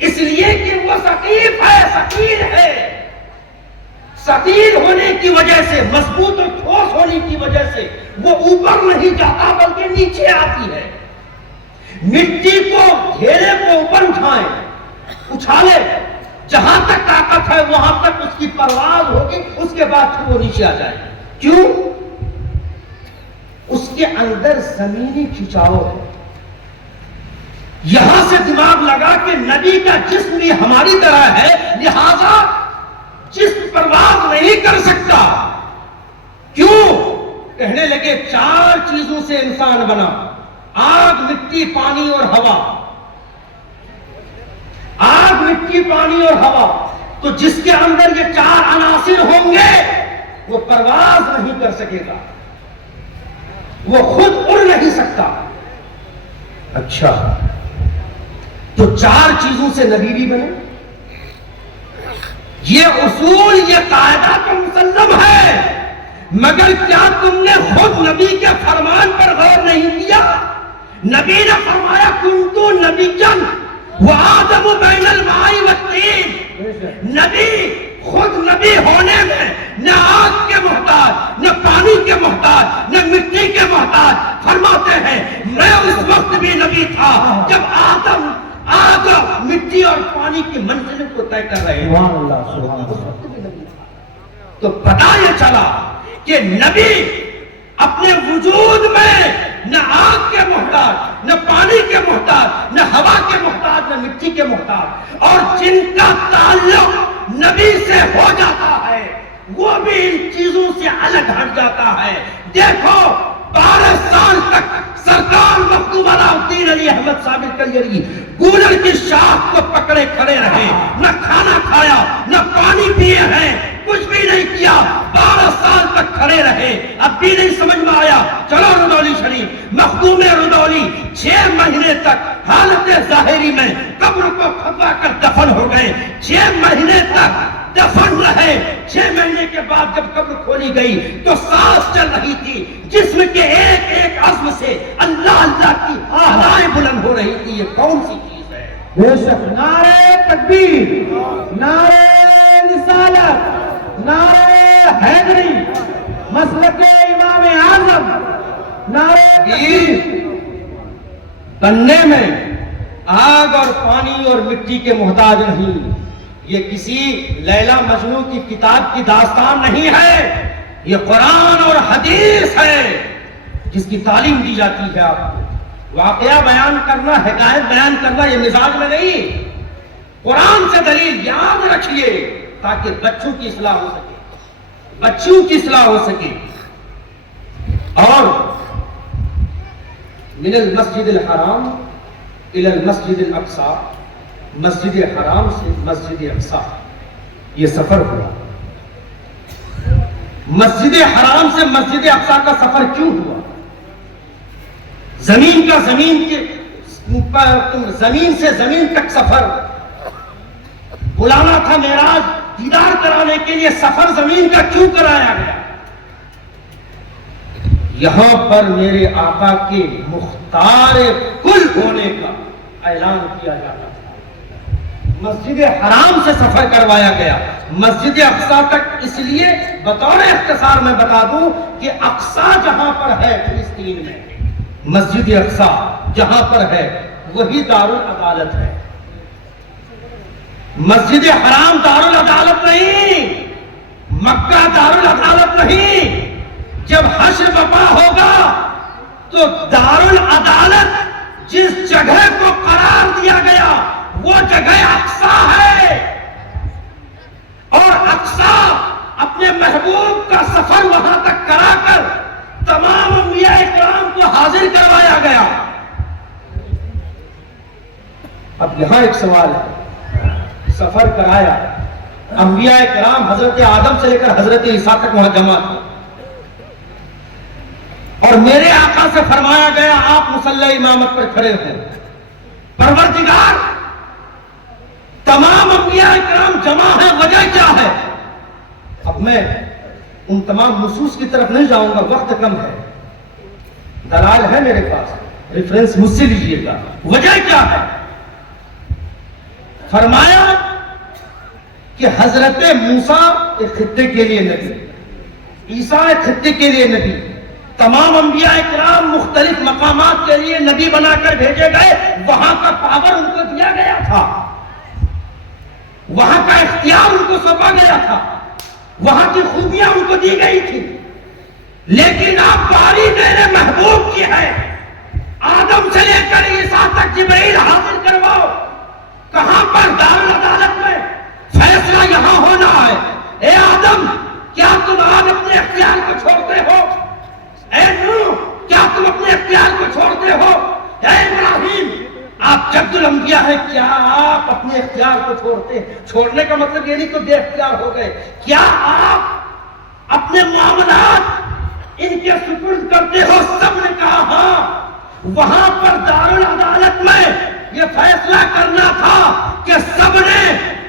اس لیے کہ وہ ثقیل ہے، ثقیل ہے۔ ثقیل ہونے کی وجہ سے، مضبوط اور ٹھوس ہونے کی وجہ سے وہ اوپر نہیں جاتا بلکہ نیچے آتی ہے۔ مٹی کو گھیرے کو اوپر اٹھائیں، اچھالے، جہاں تک طاقت ہے وہاں تک اس کی پرواز ہوگی، اس کے بعد پھر وہ نیچے آ جائے گی۔ کیوں؟ اس کے اندر زمینی کھچاؤ ہے۔ یہاں سے دماغ لگا کہ نبی کا جسم بھی ہماری طرح ہے، لہذا جسم پرواز نہیں کر سکتا۔ کیوں؟ کہنے لگے چار چیزوں سے انسان بنا، آگ، مٹی، پانی اور ہوا۔ آگ، مٹی، پانی اور ہوا، تو جس کے اندر یہ چار عناصر ہوں گے وہ پرواز نہیں کر سکے گا، وہ خود اڑ نہیں سکتا۔ اچھا، تو چار چیزوں سے نبی بھی بنے، یہ اصول، یہ قاعدہ تو مسلم ہے، مگر کیا تم نے خود نبی کے فرمان پر غور نہیں کیا؟ نبی نے فرمایا کنتو نبیًا وآدم بین الماء والطین۔ نبی خود نبی ہونے میں نہ آگ کے محتاج، نہ پانی کے محتاج، نہ مٹی کے محتاج۔ فرماتے ہیں میں اس وقت بھی نبی تھا جب آدم آگ، مٹی اور پانی کی منزل کو طے کر رہے ہیں۔ سبحان اللہ، سبحان اللہ۔ تو پتہ یہ چلا کہ نبی اپنے وجود میں نہ آگ کے محتاج، نہ پانی کے محتاج، نہ ہوا کے محتاج، نہ مٹی کے محتاج، اور جن کا تعلق نبی سے ہو جاتا ہے وہ بھی ان چیزوں سے الگ ہٹ جاتا ہے۔ دیکھو 12 سال تک سرکار مخدوم علاؤدین علی احمد ثابت کلیری گولر کی شاخ کو پکڑے کھڑے رہے، نہ کھانا کھایا، نہ پانی پیے ہیں، کچھ بھی نہیں کیا، 12 سال تک کھڑے رہے۔ اب بھی نہیں سمجھ میں آیا، چلو رودولی شریف، مخدوم رودولی 6 مہینے تک تک حالت ظاہری میں قبر کو کھدوا کر دفن ہو گئے. 6 مہینے تک دفن رہے. 6 مہینے کے بعد جب قبر کھولی گئی تو سانس چل رہی تھی. جسم کے ایک ایک عظم سے اللہ اللہ کی آہائیں بلند ہو رہی تھی. یہ کون سی چیز ہے؟ بے شک. نعرہ تکبیر، نعرہ رسالت، نعرہ حیدری، مسلک امام اعظم، نعرہ تکبیر. بننے میں آگ اور پانی اور مٹی کے محتاج نہیں. یہ کسی لیلا مجنوں کی کتاب کی داستان نہیں ہے. یہ قرآن اور حدیث ہے جس کی تعلیم دی جاتی ہے. آپ کو واقعہ بیان کرنا، حکایت بیان کرنا یہ مزاج میں نہیں. قرآن سے دلیل یاد رکھیے تاکہ بچوں کی اصلاح ہو سکے، بچوں کی اصلاح ہو سکے. اور من المسجد الحرام الى المسجد الاقصی، مسجد حرام سے مسجد اقصی یہ سفر ہوا. مسجد حرام سے مسجد اقصی کا سفر کیوں ہوا؟ زمین کا زمین سے زمین تک سفر بلانا تھا. معراج دیدار کرانے کے لیے سفر زمین کا کیوں کرایا گیا؟ یہاں پر میرے آقا کے مختار کل ہونے کا اعلان کیا جاتا تھا. مسجد حرام سے سفر کروایا گیا. مسجد اقصی تک اس لیے بطور اختصار میں بتا دوں کہ اقصی جہاں پر ہے فلسطین میں، مسجد اقصی جہاں پر ہے وہی دارالعدالت ہے. مسجد حرام دارالعدالت نہیں، مکہ دارالعدالت نہیں. جب حشر برپا ہوگا تو دارالعدالت جس جگہ کو قرار دیا گیا وہ جگہ اقصی ہے. اور اقصی اپنے محبوب کا سفر وہاں تک کرا کر تمام انبیاء اکرام کو حاضر کروایا گیا. اب یہاں ایک سوال ہے. سفر کرایا، انبیاء اکرام حضرت آدم سے لے کر حضرت عیسیٰ تک وہاں جمع تھے، اور میرے آقا سے فرمایا گیا آپ مصلی امامت پر کھڑے ہوں. پروردگار تمام انبیاء کرام جمع ہیں، وجہ کیا ہے؟ اب میں ان تمام نصوص کی طرف نہیں جاؤں گا، وقت کم ہے. دلال ہے میرے پاس، ریفرنس مجھ سے لیجیے گا. وجہ کیا ہے؟ فرمایا کہ حضرت موسیٰ ایک خطے کے لیے نبی، عیسیٰ ایک خطے کے لیے نبی، تمام انبیاء اکرام مختلف مقامات کے لیے نبی بنا کر بھیجے گئے. وہاں کا پاور ان کو دیا گیا تھا، وہاں کا اختیار ان کو سونپا گیا تھا، وہاں کی خوبیاں ان کو دی گئی تھی. لیکن آپ باری میرے محبوب کی ہے، آدم سے لے کر عیسیٰ تک جبرائیل حاصل کرواؤ. کہاں پر؟ دارالعدالت میں. فیصلہ یہاں ہونا ہے. اے آدم، کیا تم آج اپنے اختیار کو چھوڑتے ہو؟ اے نوح، کیا تم اپنے اختیار کو چھوڑتے ہو؟ اے ابراہیم، آپ جد الانبیاء ہیں، کیا آپ اپنے اختیار کو چھوڑتے؟ چھوڑنے کا مطلب یہ نہیں تو بے اختیار ہو گئے. کیا آپ اپنے معاملات ان کے سپرد کرتے ہو؟ سب نے کہا ہاں. وہاں پر دارالعدالت میں یہ فیصلہ کرنا تھا کہ سب نے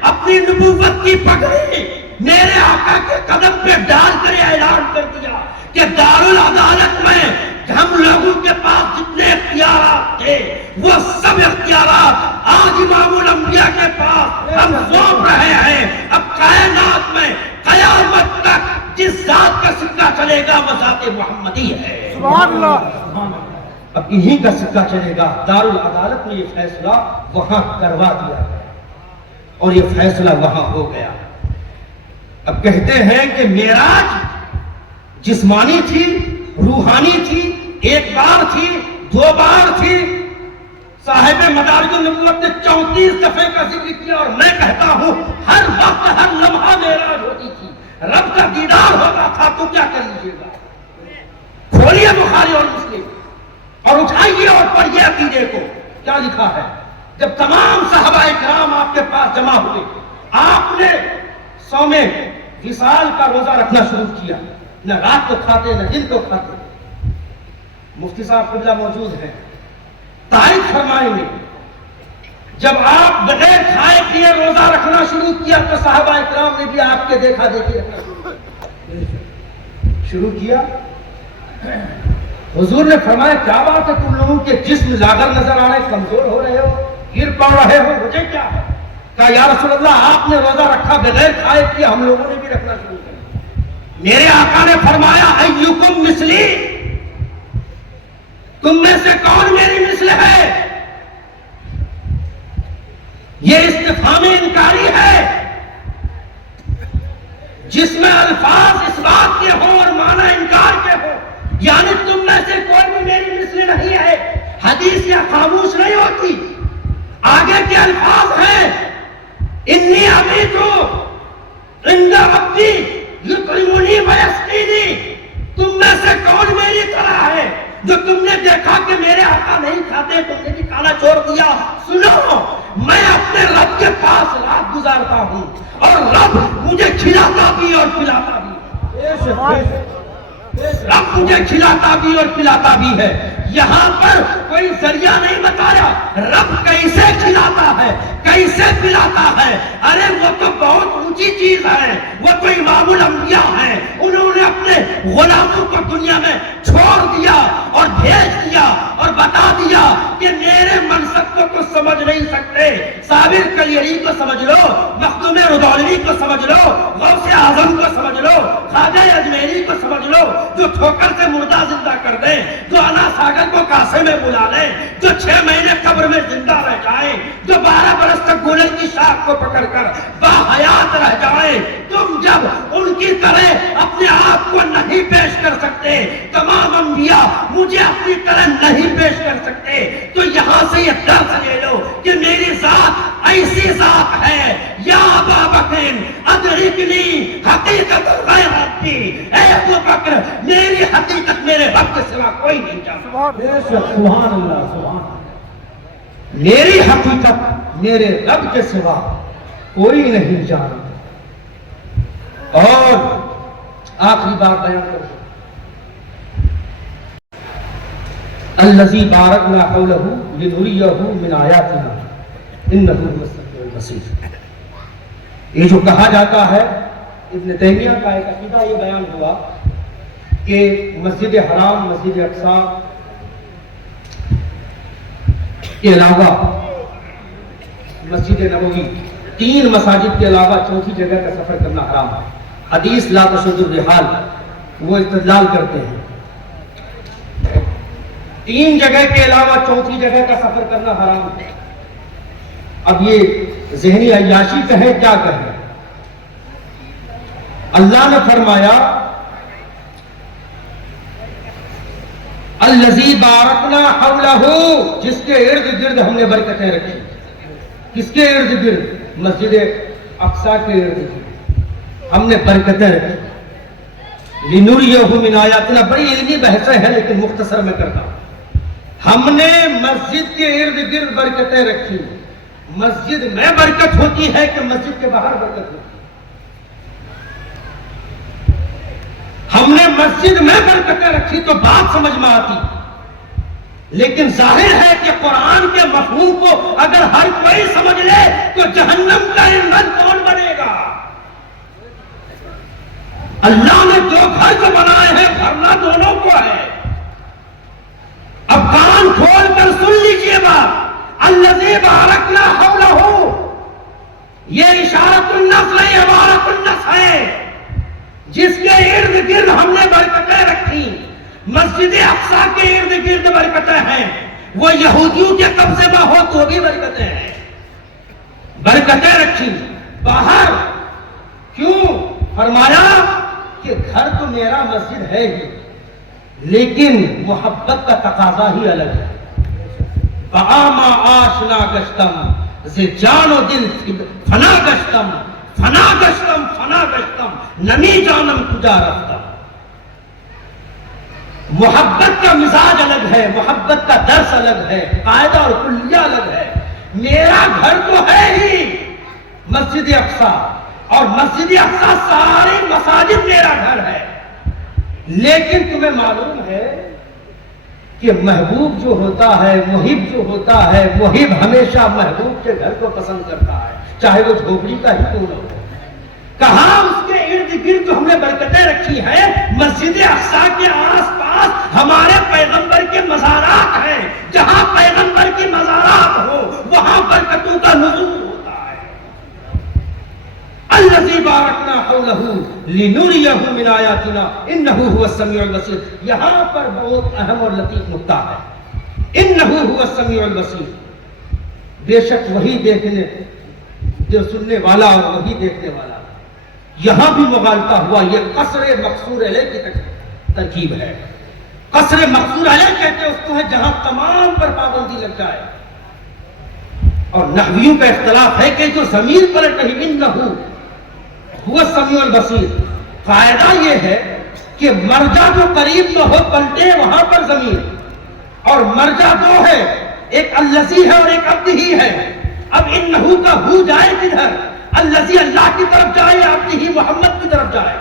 اپنی نبوت کی پگڑی میرے آقا کے قدم پہ ڈال کر اعلان کر دیا کہ دارالعدالت میں ہم لوگوں کے پاس جتنے اختیارات تھے وہ سب اختیارات آج امام الانبیاء کے پاس ہم سونپ رہے ہیں. اب کائنات میں قیامت تک جس ذات کا سکہ چلے گا وہ ذات محمدی ہے. سبحان اللہ. اب یہی کا سکہ چلے گا. دارالعدالت میں یہ فیصلہ وہاں کروا دیا گیا اور یہ فیصلہ وہاں ہو گیا. اب کہتے ہیں کہ معراج جسمانی تھی، روحانی تھی، ایک بار تھی، 2 بار تھی. صاحب مدارج النبوت نے 34 دفعے کا ذکر کیا اور میں کہتا ہوں ہر وقت ہر لمحہ معراج ہوتی تھی، رب کا دیدار ہوتا تھا. تو کیا کر لیجیے گا؟ کھولیے بخاری اور مسلم اور اٹھائیے اور پڑھیے عقیدے کو. کیا لکھا ہے؟ جب تمام صحابہ کرام آپ کے پاس جمع ہوئے، آپ نے صوم وصال کا روزہ رکھنا شروع کیا. نہ رات کو کھاتے نہ دن کو کھاتے. مفتی صاحب قبلہ موجود ہیں. شاہد فرمائیں گے جب آپ بغیر کھائے پیے روزہ رکھنا شروع کیا تو صحابہ اکرام نے بھی آپ کے دیکھا دیکھی رکھنا شروع کیا. حضور نے فرمایا کیا بات ہے تم لوگوں کے جسم لاغر نظر آ رہے, کمزور ہو رہے ہو, گر پڑ رہے ہو, مجھے کیا ہے؟ کہا یا رسول اللہ آپ نے روزہ رکھا بغیر کھائے پیے, ہم لوگوں نے بھی رکھنا شروع کیا. میرے آقا نے فرمایا ایکم مثلی, تم میں سے کون میری مثل ہے؟ یہ استفہام انکاری ہے جس میں الفاظ اس بات کے ہوں اور معنی انکار کے ہوں, یعنی تم میں سے کوئی بھی میری مثل نہیں ہے. حدیث یا خاموش نہیں ہوتی, آگے کے الفاظ ہیں انی امیتو عند ربی یطعمنی ویسقینی. تم میں سے کون میری طرح ہے جو تم نے دیکھا کہ میرے آقا نہیں کھاتے, تم نے بھی کھانا چھوڑ دیا؟ سنو, میں اپنے رب کے پاس رات گزارتا ہوں اور رب مجھے کھلاتا بھی اور پلاتا بھی. رب مجھے کھلاتا بھی اور پلاتا بھی ہے. یہاں پر کوئی ذریعہ نہیں بتایا رب کیسے کھلاتا ہے کیسے پلاتا ہے. ارے وہ تو بہت اونچی چیز ہے, وہ تو امام الانبیاء ہیں, انہوں نے اپنے غلاموں کو دنیا میں چھوڑ دیا اور بھیج دیا اور بتا دیا کہ میرے منصب کو تو سمجھ نہیں سکتے. صابر کلیری کو سمجھ لو, مخدوم رضوی کو سمجھ لو, غوث اعظم کو سمجھ لو, خواجہ اجمیری کو سمجھ لو, جو ٹھوکر سے مردہ زندہ کر دیں, جو انا ساگر کو کاسے میں بلا لیں, جو 6 مہینے قبر میں زندہ رہ جائیں, جو 12 برس تک گلر کی شاخ کو پکڑ کر باحیات رہ جائیں. تم جب ان کی طرح اپنے آپ کو نہیں پیش کر سکتے, تمام انبیاء مجھے اپنی طرح نہیں پیش کر سکتے, تو یہاں سے یہ درس لے لو کہ میری ذات ایسی ذات ہے. یا ابا بکر ادرکنی حقیقت غیر ربی, اے ابو بکر میری حقیقت میرے رب کے سوا کوئی نہیں جانتا. سبحان اللہ, سبحان. میری حقیقت میرے رب کے سوا کوئی نہیں جانتا. اور آخری بات بیان کروں, الذی بارکنا حولہ لنریہ من آیاتنا انہ هو السمیع البصیر. یہ جو کہا جاتا ہے, ابن تیمیہ کا ایک عقیدہ یہ بیان ہوا کہ مسجد حرام, مسجد اقصی کے علاوہ مسجد نبوی, 3 مساجد کے علاوہ چوتھی جگہ کا سفر کرنا حرام ہے. حدیث لا تشد الرحال, وہ استدلال کرتے ہیں 3 جگہ کے علاوہ چوتھی جگہ کا سفر کرنا حرام ہے. اب یہ ذہنی عیاشی کہے کیا کہے, اللہ نے فرمایا الذی بارکنا حولہ, جس کے ارد گرد ہم نے برکتیں رکھی. کس کے ارد گرد؟ مسجد اقصی کے ارد گرد ہم نے برکتیں رکھی. لنریہ من آیاتنا, بڑی علمی بحثیں ہیں لیکن مختصر میں کرتا ہوں. ہم نے مسجد کے ارد گرد برکتیں رکھی. مسجد میں برکت ہوتی ہے کہ مسجد کے باہر برکت ہوتی ہے؟ ہم نے مسجد میں برکتیں رکھی تو بات سمجھ میں آتی, لیکن ظاہر ہے کہ قرآن کے مفہوم کو اگر ہر کوئی سمجھ لے تو جہنم کا ایندھن کون بنے گا؟ اللہ نے جو گھر کو بنائے ہیں بھرنا دونوں کو ہے. اب کان کھول کر سن لیجئے بات, الذی بارکنا حولہ, یہ اشارت النفس ہے, عبارت النفس ہے, جس کے ارد گرد ہم نے برکتیں رکھی. مسجد اقصی کے ارد گرد برکتیں ہیں, وہ یہودیوں کے قبضے میں ہو تو بھی برکتیں ہیں. برکتیں رکھی باہر کیوں؟ فرمایا کہ گھر تو میرا مسجد ہے ہی, لیکن محبت کا تقاضا ہی الگ ہے. بآما آشنا گشتم ز جان و دل فنا گشتم, فنا گشتم, فنا گشتم, نمی جانم کجا رفتم. محبت کا مزاج الگ ہے, محبت کا درس الگ ہے, قاعدہ اور کلیہ الگ ہے. میرا گھر تو ہے ہی مسجد اقصی, اور مسجد اقصی ساری مساجد میرا گھر ہے, لیکن تمہیں معلوم ہے کہ محبوب جو ہوتا ہے، محب جو ہوتا ہے، محب ہمیشہ محبوب کے گھر کو پسند کرتا ہے، چاہے وہ جھوپڑی کا ہی کیوں نہ ہو۔ کہاں اس کے ارد گرد جو ہم نے برکتیں رکھی ہیں، مسجد اقصیٰ کے آس پاس ہمارے پیغمبر کے مزارات ہیں، جہاں پیغمبر کی مزارات ہو وہاں برکتوں کا نزول ہوتا ہے۔ الذی بارکنا حولہ لنریہ من آیاتنا انہ هو السمیع البصیر۔ یہاں پر بہت اہم اور لطیف نکتہ ہے، انہ هو السمیع البصیر، بے شک وہی دیکھنے جو سننے والا اور وہی دیکھنے والا۔ یہاں بھی مغالطہ ہوا، یہ قصر مقصور علیہ کی ترکیب ہے۔ قصر مقصور علیہ کہتے ہیں اس کو ہے جہاں تمام پر پابندی لگ جائے، اور نحویوں کا اختلاف ہے کہ جو ضمیر پلٹ نہیں، انہ هو السمیع البصیر، فائدہ یہ ہے کہ مرجع جو قریب میں ہو پلٹے وہاں پر ضمیر، اور مرجع دو ہے، ایک الذی ہے اور ایک عبدہ ہے۔ اب انہو کا ہو جائے کدھر؟ الذی اللہ کی طرف جائے یا عبدہ محمد کی طرف جائے؟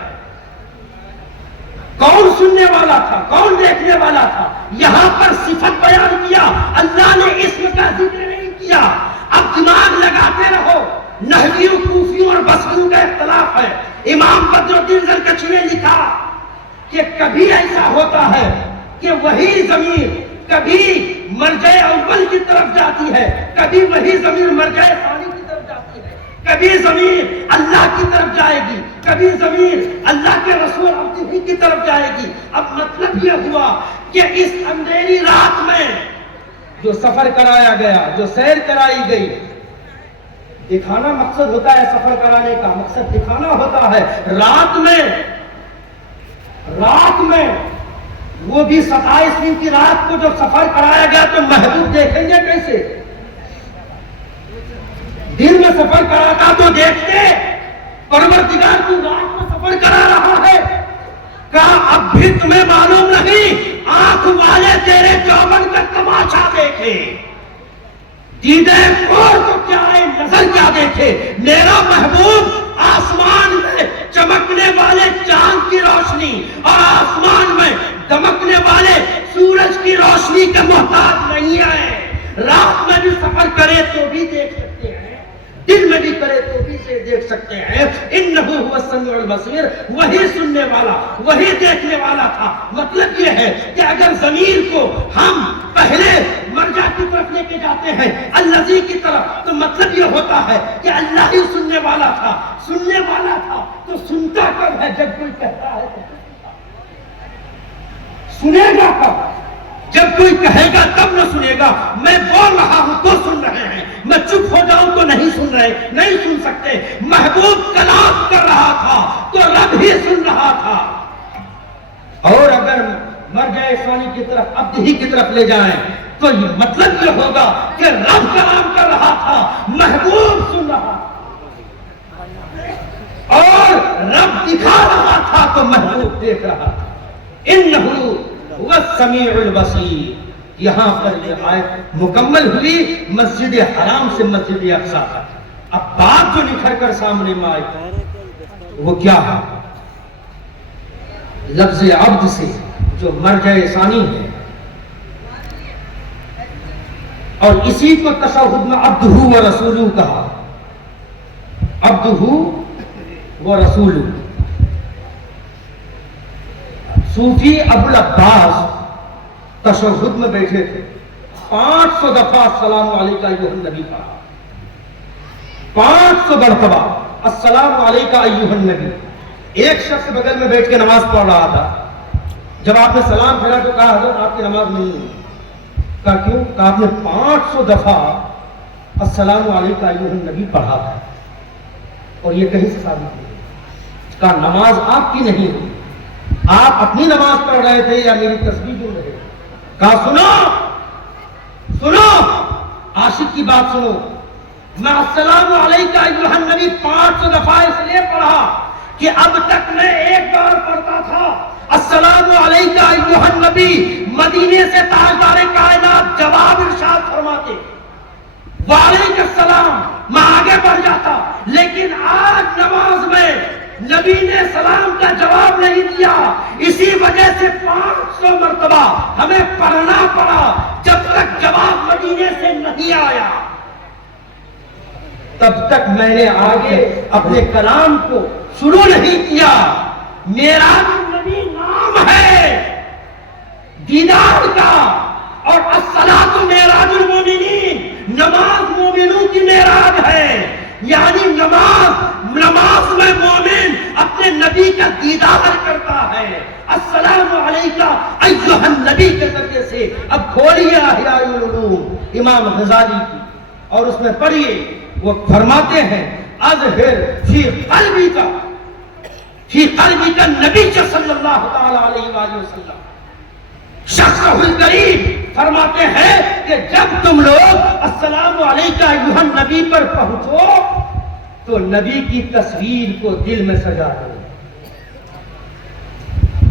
کون سننے والا تھا، کون دیکھنے والا تھا؟ یہاں پر صفت بیان کیا، اللہ نے اسم کا ذکر نہیں کیا۔ اب دماغ لگاتے رہو، نحویوں، کوفیوں اور بصریوں کا اختلاف ہے۔ امام بدر الدین زرکشی نے لکھا کہ کبھی ایسا ہوتا ہے کہ وہی ضمیر کبھی مرجع اول کی طرف جاتی ہے، کبھی وہی ضمیر مرجع ثانی کی طرف جاتی ہے، کبھی ضمیر اللہ کی طرف جائے گی، کبھی ضمیر اللہ کے رسول عبدہ کی طرف جائے گی۔ اب مطلب یہ ہوا کہ اس اندھیری رات میں جو سفر کرایا گیا، جو سیر کرائی گئی، دکھانا مقصد ہوتا ہے، سفر کرانے کا مقصد دکھانا ہوتا ہے۔ رات میں وہ بھی 27 دن کی رات کو جو سفر کرایا گیا تو محبوب دیکھیں گے کیسے؟ دن میں سفر کراتا تو دیکھتے، پروردگار کی رات میں سفر کرا رہا ہے۔ کہا اب بھی تمہیں معلوم نہیں، آنکھ والے تیرے چوبن کا تماشا دیکھے، دیدے کھول تو کیا ہے، نظر کیا دیکھے؟ میرا محبوب آسمان میں چمکنے والے چاند کی روشنی اور آسمان میں دمکنے والے سورج کی روشنی کے محتاج نہیں ہے۔ رات میں بھی سفر کرے تو بھی دیکھ سکتے ہیں، دن میں بھی کرے تو بھی سے دیکھ سکتے ہیں۔ انہ هو السمیع البصیر، وہی سننے والا، وہی دیکھنے والا تھا۔ مطلب یہ ہے کہ اگر ضمیر کو ہم پہلے مرجع کی طرف لے کے جاتے ہیں، الذی کی طرف، تو مطلب یہ ہوتا ہے کہ اللہ ہی سننے والا تھا۔ سننے والا تھا تو سنتا کب ہے؟ جب کوئی کہتا ہے تو سنے گا کب؟ جب کوئی کہے گا تب نہ سنے گا۔ میں بول رہا ہوں تو سن رہے ہیں، میں چپ ہو جاؤں تو نہیں سن رہے، نہیں سن سکتے۔ محبوب کلام کر رہا تھا تو رب ہی سن رہا تھا۔ اور اگر مرجع ثانی کی طرف، عبدہ کی طرف لے جائیں تو یہ مطلب یہ ہوگا کہ رب کلام کر رہا تھا، محبوب سن رہا تھا، اور رب دکھا رہا تھا تو محبوب دیکھ رہا تھا۔ انہ هو السمیع البصیر۔ یہاں پر یہ آیت مکمل ہوئی مسجد حرام سے مسجد اقصیٰ تک۔ اب بات جو نکھر کر سامنے میں آئی وہ کیا ہے؟ لفظ عبد سے جو مرجع ثانی ہے، اور اسی کو تشہد میں عبدہ و رسولہ کہا، عبدہ و رسولہ۔ صوفی ابو العباس تشہد میں بیٹھے تھے، 500 دفعہ السلام علیکہ ایھا النبی پڑھا، 500 مرتبہ السلام علیکہ ایھا النبی۔ ایک شخص بغل میں بیٹھ کے نماز پڑھ رہا تھا، جب آپ نے سلام پھیرا تو کہا حضرت آپ کی نماز نہیں ہوئی۔ کہا کیوں؟ کہا آپ نے 500 دفعہ السلام علیکہ ایھا النبی پڑھا تھا، اور یہ کہیں سے ثابت نہیں۔ کہا نماز آپ کی نہیں ہوئی، آپ اپنی نماز پڑھ رہے تھے یا میری تسبیح جو رہے؟ کہا سنو، عاشق کی بات سنو، میں السلام علیکہ ایھا النبی 500 دفعہ اس لیے پڑھا کہ اب تک میں ایک بار پڑھتا تھا السلام علیکہ ایھا النبی، مدینے سے تاجدار کائنات جواب ارشاد فرماتے وعلیکم السلام، میں آگے بڑھ جاتا، لیکن آج نماز میں نبی نے سلام کا جواب نہیں دیا. اسی وجہ سے 500 مرتبہ ہمیں پڑھنا پڑا جب تک جواب مدینے سے نہیں آیا. تب تک میں نے آگے اپنے کلام کو شروع نہیں کیا. معراج النبی نام ہے دیدار کا، اور الصلاۃ معراج المومنین، نماز مومنوں کی معراج ہے. یعنی نماز میں مومن اپنے نبی کا دیدار کرتا ہے. السلام علیکہ ایھا النبی کے ذریعے سے. اب کھولیے احیاء العلوم امام غزالی کی اور اس میں پڑھیے. وہ فرماتے ہیں اظہر فی قلبی کا نبی صلی اللہ تعالی علیہ وآلہ وسلم. شخص الکریم فرماتے ہیں کہ جب تم لوگ السلام علیکہ ایھا النبی پر پہنچو تو نبی کی تصویر کو دل میں سجا لو،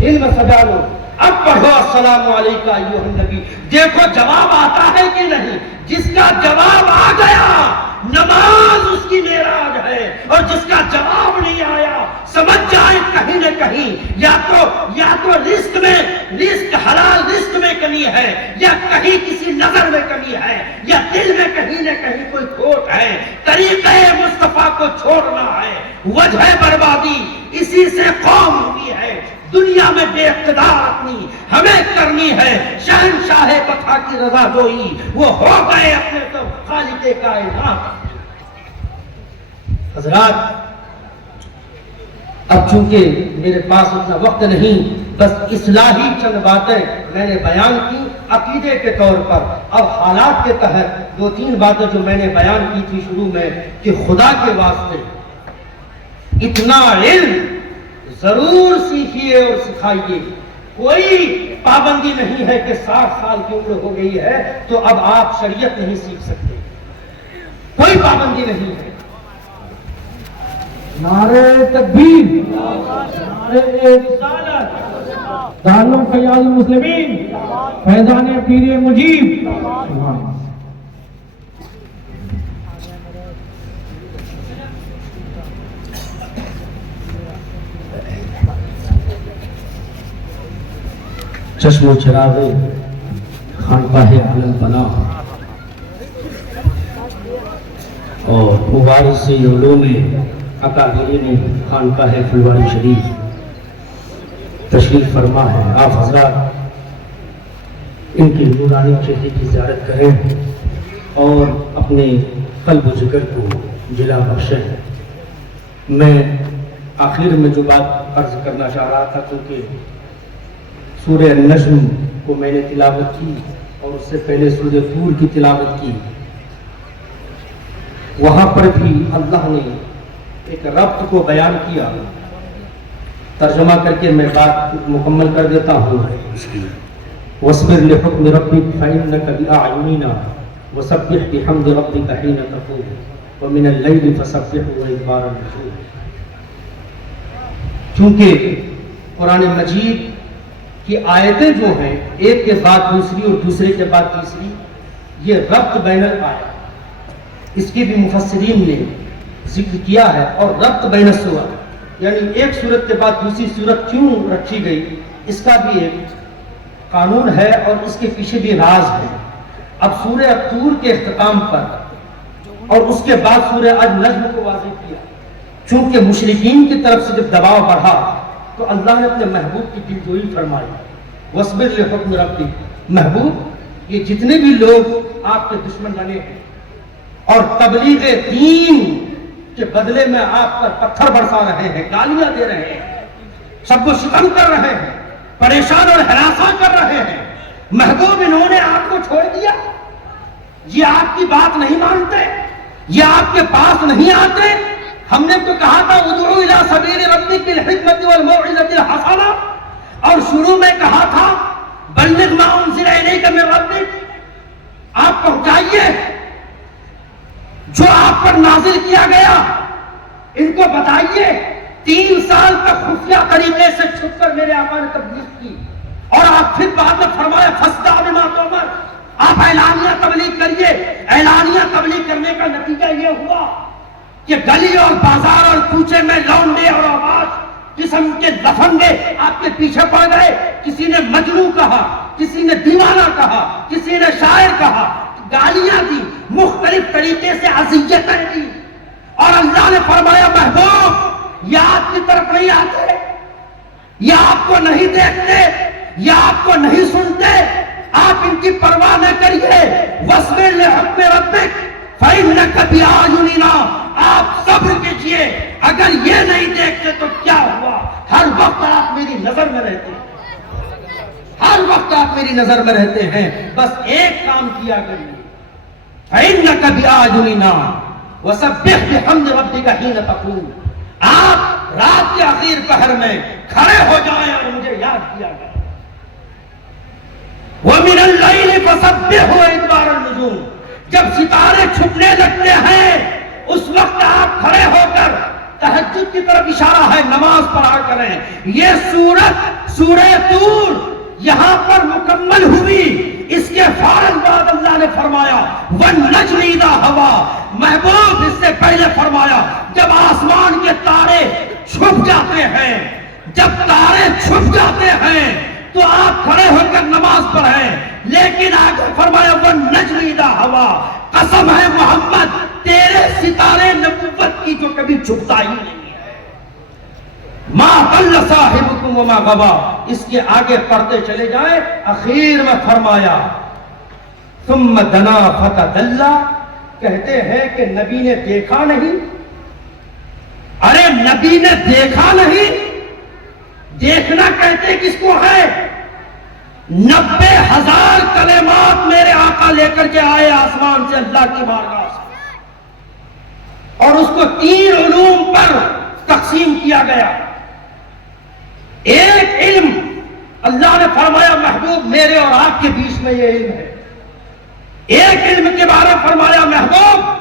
دل میں سجا لو. اب پڑھو السلام علیکہ ایھا النبی. دیکھو جواب آتا ہے کہ نہیں. جس کا جواب آ گیا نماز اس کی معراج ہے، اور جس کا جواب نہیں آیا سمجھ جائے کہیں نہ کہیں یا تو رزق حلال رزق میں کمی ہے، یا کہیں کسی نظر میں کمی ہے، یا دل میں کہیں نہ کہیں کوئی کھوٹ ہے. طریقہ مصطفیٰ کو چھوڑنا ہے، وجہ بربادی اسی سے قوم ہوئی ہے. دنیا میں بے اقتدار اپنی ہمیں کرنی ہے. شہنشاہ بطحا کی رضا جوئی وہ ہو گئے اپنے تو خالق کائنات. حضرات اب چونکہ میرے پاس اتنا وقت نہیں، بس اصلاحی چند باتیں میں نے بیان کی عقیدے کے طور پر. اب حالات کے تحت 2-3 باتیں جو میں نے بیان کی تھی شروع میں کہ خدا کے واسطے اتنا علم ضرور سیکھیے اور سکھائیے. کوئی پابندی نہیں ہے کہ 60 سال کی عمر ہو گئی ہے تو اب آپ شریعت نہیں سیکھ سکتے. کوئی پابندی نہیں ہے. نعرہ تکبیر، نعرہ رسالت، دارالعلوم فیاض المسلمین، فیضان پیر مجیب. چشم و چراغ خانقاہ عالم پناہ اور مبارز علوم اکابرین خانقاہ پھلواری شریف تشریف فرما ہے. آپ حضرات ان کی نورانی چہرے کی زیارت کریں اور اپنے قلب و ذکر کو جلا بخشیں. میں آخر میں جو بات عرض کرنا چاہ رہا تھا، کیونکہ سورہ النجم کو میں نے تلاوت کی اور اس سے پہلے سورہ طور کی تلاوت کی، وہاں پر بھی اللہ نے ایک ربط کو بیان کیا. ترجمہ کر کے میں بات مکمل کر دیتا ہوں. وَاصْبِرْ لِحُكْمِ رَبِّكَ فَإِنَّكَ بِأَعْيُنِنَا وَسَبِّحْ بِحَمْدِ رَبِّكَ حِينَ تَقُومُ وَمِنَ اللَّيْلِ فَسَبِّحْهُ وَإِدْبَارَ النُّجُومِ. چونکہ قرآن مجید کی آیتیں جو ہیں ایک کے بعد دوسری اور دوسرے کے بعد تیسری، یہ ربط بین الآیات اس کی بھی مفسرین نے ذکر کیا ہے. اور ربط بین السور یعنی ایک سورت کے بعد دوسری سورت کیوں رکھی گئی، اس کا بھی ایک قانون ہے اور اس کے پیچھے بھی راز ہے. اب سورہ طور کے اختتام پر اور اس کے بعد سورہ النجم کو واضح کیا. چونکہ مشرکین کی طرف سے جب دباؤ بڑھا تو اللہ نے اپنے محبوب کی دلجوئی فرمائی. وَاصْبِرْ لِحُكْمِ رَبِّكَ، محبوب یہ جتنے بھی لوگ آپ کے دشمن بنے ہیں اور تبلیغ دین کے بدلے میں آپ پر پتھر برسا رہے ہیں، گالیاں دے رہے ہیں، سب کو شکم کر رہے ہیں، پریشان اور ہراساں کر رہے ہیں، محبوب انہوں نے آپ کو چھوڑ دیا، یہ آپ کی بات نہیں مانتے، یہ آپ کے پاس نہیں آتے. ہم نے تو کہا تھا ادعو الی سبیل ربک بالحکمۃ والموعظۃ الحسنہ، اور شروع میں کہا تھا بلغ ما انزل الیک من ربک، آپ پہنچائیے جو آپ پر نازل کیا گیا، ان کو بتائیے. 3 سال تک خفیہ طریقے سے چھپ کر میرے آقا نے تبلیغ کی، اور آپ پھر بعد میں فرمایا فاصدع بما تؤمر، آپ اعلانیہ تبلیغ کریے. اعلانیہ تبلیغ کرنے کا نتیجہ یہ ہوا کہ گلی اور بازار اور کوچے میں لونڈے اور آواز قسم کے لفنگے آپ کے پیچھے پڑ گئے. کسی نے مجنون کہا, کسی نے دیوانہ کہا, کسی نے شاعر کہا, گالیاں دی, مختلف طریقے سے اذیتیں دی, اور اللہ نے فرمایا محبوب یہ آپ کی طرف نہیں آتے, یہ آپ کو نہیں دیکھتے, یہ آپ کو نہیں سنتے, آپ ان کی پرواہ نہ کریے. وَاصْبِرْ لِحُکْمِ رَبِّكَ فَإِنَّكَ بِأَعْيُنِنَا, آپ صبر کیجئے. اگر یہ نہیں دیکھتے تو کیا ہوا, ہر وقت آپ میری نظر میں رہتے ہیں, ہر وقت آپ میری نظر میں رہتے ہیں. بس ایک کام کیا کریے, فَإِنَّكَ بِأَعْيُنِنَا وَسَبِّحْ بِحَمْدِ رَبِّكَ حِينَ تَقُومُ. آپ رات کے آخر پہر میں کھڑے ہو جائیں اور مجھے یاد کیا کریں. وَمِنَ اللَّيْلِ فَسَبِّحْهُ وَإِدْبَارَ النُّجُومِ. جب ستارے چھپنے لگتے ہیں اس وقت آپ کھڑے ہو کر تہجد کی طرف اشارہ ہے, نماز پڑھا کریں. یہ سورت سورہ طور یہاں پر مکمل ہوئی. اس کے فوراً بعد اللہ نے فرمایا وَالنَّجْمِ إِذَا هَوَىٰ. محبوب اس سے پہلے فرمایا جب آسمان کے تارے چھپ جاتے ہیں, جب تارے چھپ جاتے ہیں تو آپ کھڑے ہو کر نماز پڑھیں. لیکن آگے فرمایا وَالنَّجْمِ إِذَا هَوَىٰ. قسم ہے محمد تیرے ستارے نبوت کی جو کبھی چھپتا ہی نہیں ہے. مَا ضَلَّ صَاحِبُكُمْ وَمَا غَوَىٰ. اس کے آگے پڑھتے چلے جائیں. اخیر میں فرمایا ثُمَّ دَنَا فَتَدَلَّىٰ. کہتے ہیں کہ نبی نے دیکھا نہیں. ارے نبی نے دیکھا نہیں, دیکھنا کہتے کس کو ہے؟ 90,000 کلمات میرے آقا لے کر کے آئے آسمان سے اللہ کی بارگاہ سے, اور اس کو 3 علوم پر تقسیم کیا گیا. ایک علم اللہ نے فرمایا محبوب میرے اور آپ کے بیچ میں یہ علم ہے. ایک علم کے بارے میں فرمایا محبوب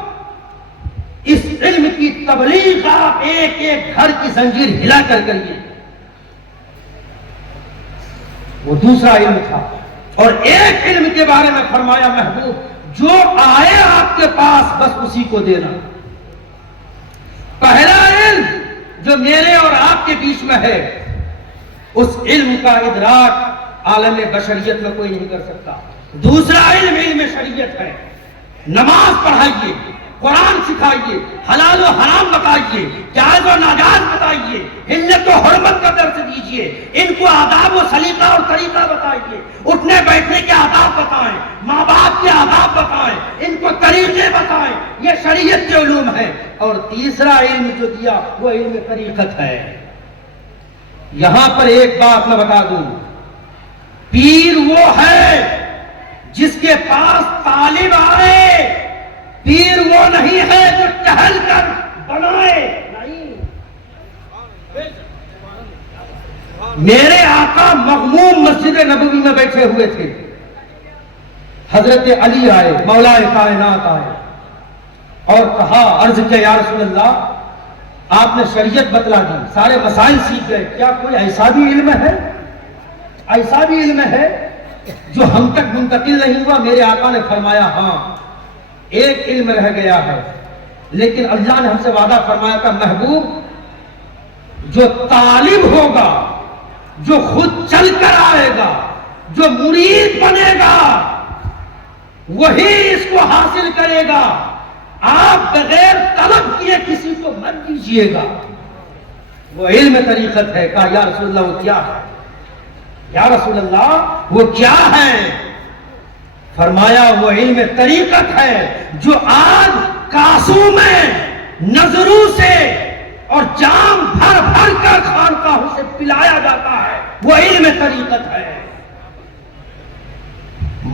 اس علم کی تبلیغ آپ ایک ایک گھر کی زنجیر ہلا کر کریے. وہ دوسرا علم تھا. اور ایک علم کے بارے میں فرمایا محبوب جو آئے آپ کے پاس بس اسی کو دینا. پہلا علم جو میرے اور آپ کے بیچ میں ہے اس علم کا ادراک عالم بشریت میں کوئی نہیں کر سکتا. دوسرا علم علم شریعت ہے. نماز پڑھائیے, قرآن سکھائیے, حلال و حرام بتائیے, جائز و ناجائز بتائیے, حلت و حرمت کا درس دیجیے, ان کو آداب و سلیقہ اور طریقہ بتائیے, اٹھنے بیٹھنے کے آداب بتائیں, ماں باپ کے آداب بتائیں, ان کو طریقے بتائیں. یہ شریعت کے علوم ہیں. اور تیسرا علم جو دیا وہ علم طریقت ہے. یہاں پر ایک بات میں بتا دوں, پیر وہ ہے جس کے پاس طالب آئے, پیر وہ نہیں ہے جو ٹہل کر بنائے. نہیں, میرے آقا مغموم مسجد نبوی میں بیٹھے ہوئے تھے. حضرت علی آئے, مولا کائنات آئے اور کہا, عرض کیا یا رسول اللہ آپ نے شریعت بتلا دی, سارے مسائل سیکھ گئے, کیا کوئی ایسا بھی علم ہے, ایسا بھی علم ہے جو ہم تک منتقل نہیں ہوا؟ میرے آقا نے فرمایا ہاں ایک علم رہ گیا ہے, لیکن اللہ نے ہم سے وعدہ فرمایا تھا محبوب جو طالب ہوگا, جو خود چل کر آئے گا, جو مرید بنے گا وہی اس کو حاصل کرے گا. آپ بغیر طلب کیے کسی کو مت دیجیے گا. وہ علم طریقت ہے. کہا یا رسول اللہ وہ کیا ہے؟ یا رسول اللہ وہ کیا ہے؟ فرمایا وہ علم طریقت ہے جو آج کاسوں میں نظروں سے اور جام بھر بھر کر خانقاہوں سے پلایا جاتا ہے. وہ علم طریقت ہے.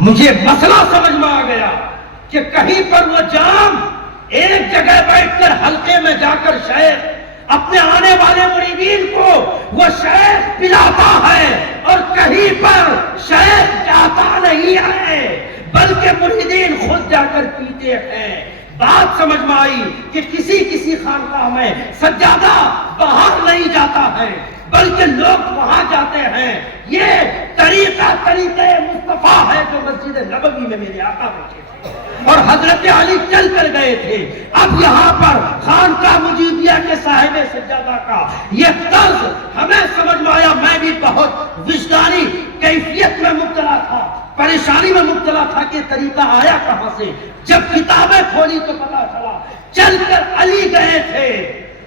مجھے مسئلہ سمجھ میں آ گیا کہ کہیں پر وہ جام ایک جگہ بیٹھ کر حلقے میں جا کر شیخ اپنے آنے والے مریدین کو وہ شیخ پلاتا ہے, اور کہیں پر شیخ جاتا نہیں ہے بلکہ مریدین خود جا کر پیتے ہیں. بات سمجھ میں آئی کہ کسی خانقاہ میں سجادہ باہر نہیں جاتا جاتا ہے بلکہ لوگ وہاں جاتے ہیں. یہ طریقہ مصطفیٰ ہے جو مسجد نبوی میں میرے آقا بیٹھے تھے اور حضرت علی چل کر گئے تھے. اب یہاں پر خانقاہ مجیبیہ کے صاحب سجادہ کا یہ طرز ہمیں سمجھ میں آیا. میں بھی بہت وجدانی کیفیت میں مبتلا تھا, پریشانی میں مبتلا تھا کہ طریقہ آیا کہاں سے. جب کتابیں کھولی تو پتا چلا چل کر علی گئے تھے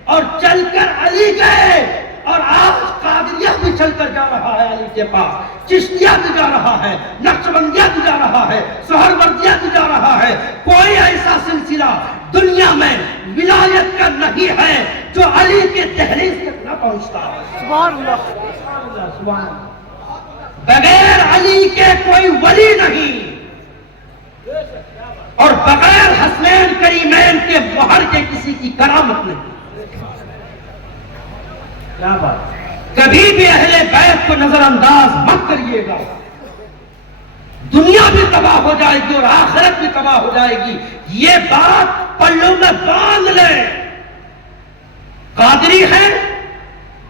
اور چل کر علی گئے. اور آج قادریہ بھی چل کر جا رہا ہے علی کے پاس, چشتیہ بھی جا رہا ہے, نقشبندیہ بھی جا رہا ہے, سہروردیہ بھی جا رہا ہے. کوئی ایسا سلسلہ دنیا میں ولایت کا نہیں ہے جو علی کے دہلیز تک نہ پہنچتا. سبحان اللہ, سبحان اللہ. بغیر علی کے کوئی ولی نہیں اور بغیر حسنین کریمین کے مہر کے کسی کی کرامت نہیں. کیا بات. کبھی بھی اہل بیت کو نظر انداز مت کریے گا. دنیا بھی تباہ ہو جائے گی اور آخرت بھی تباہ ہو جائے گی. یہ بات پلوں میں باندھ لیں. قادری ہے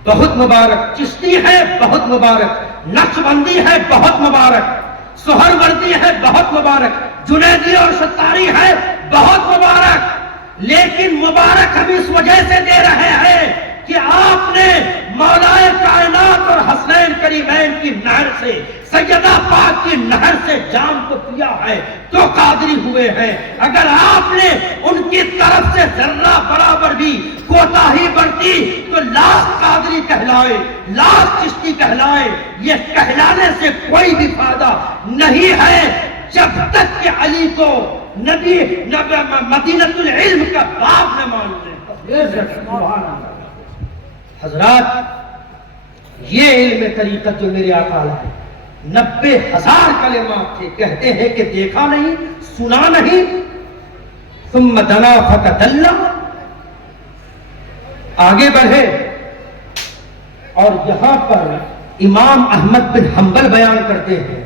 بہت مبارک, چشتی ہے بہت مبارک, نقشبندی ہے بہت مبارک, سہروردی ہے بہت مبارک, جنیدی اور ستاری ہے بہت مبارک. لیکن مبارک ہم اس وجہ سے دے رہے ہیں کہ آپ نے مولا کائنات اور حسنین کریمین کی نہر سے, سیدہ پاک کی نہر سے جام کو پیا ہے تو قادری ہوئے ہیں. اگر آپ نے ان کی طرف سے ذرہ برابر بھی کوتاہی برتی تو لاکھ قادری کہلائے, لاکھ چشتی کہلائے. یہ کہلانے سے کوئی بھی فائدہ نہیں ہے جب تک کہ علی کو نبی مدینۃ العلم کا باب نہ مان لیں. حضرات یہ علم طریقت جو میرے آقا ہے 90,000 کلمات تھے. کہتے ہیں کہ دیکھا نہیں, سنا نہیں. ثم دنا فتدلّا, آگے بڑھے اور یہاں پر امام احمد بن حنبل بیان کرتے ہیں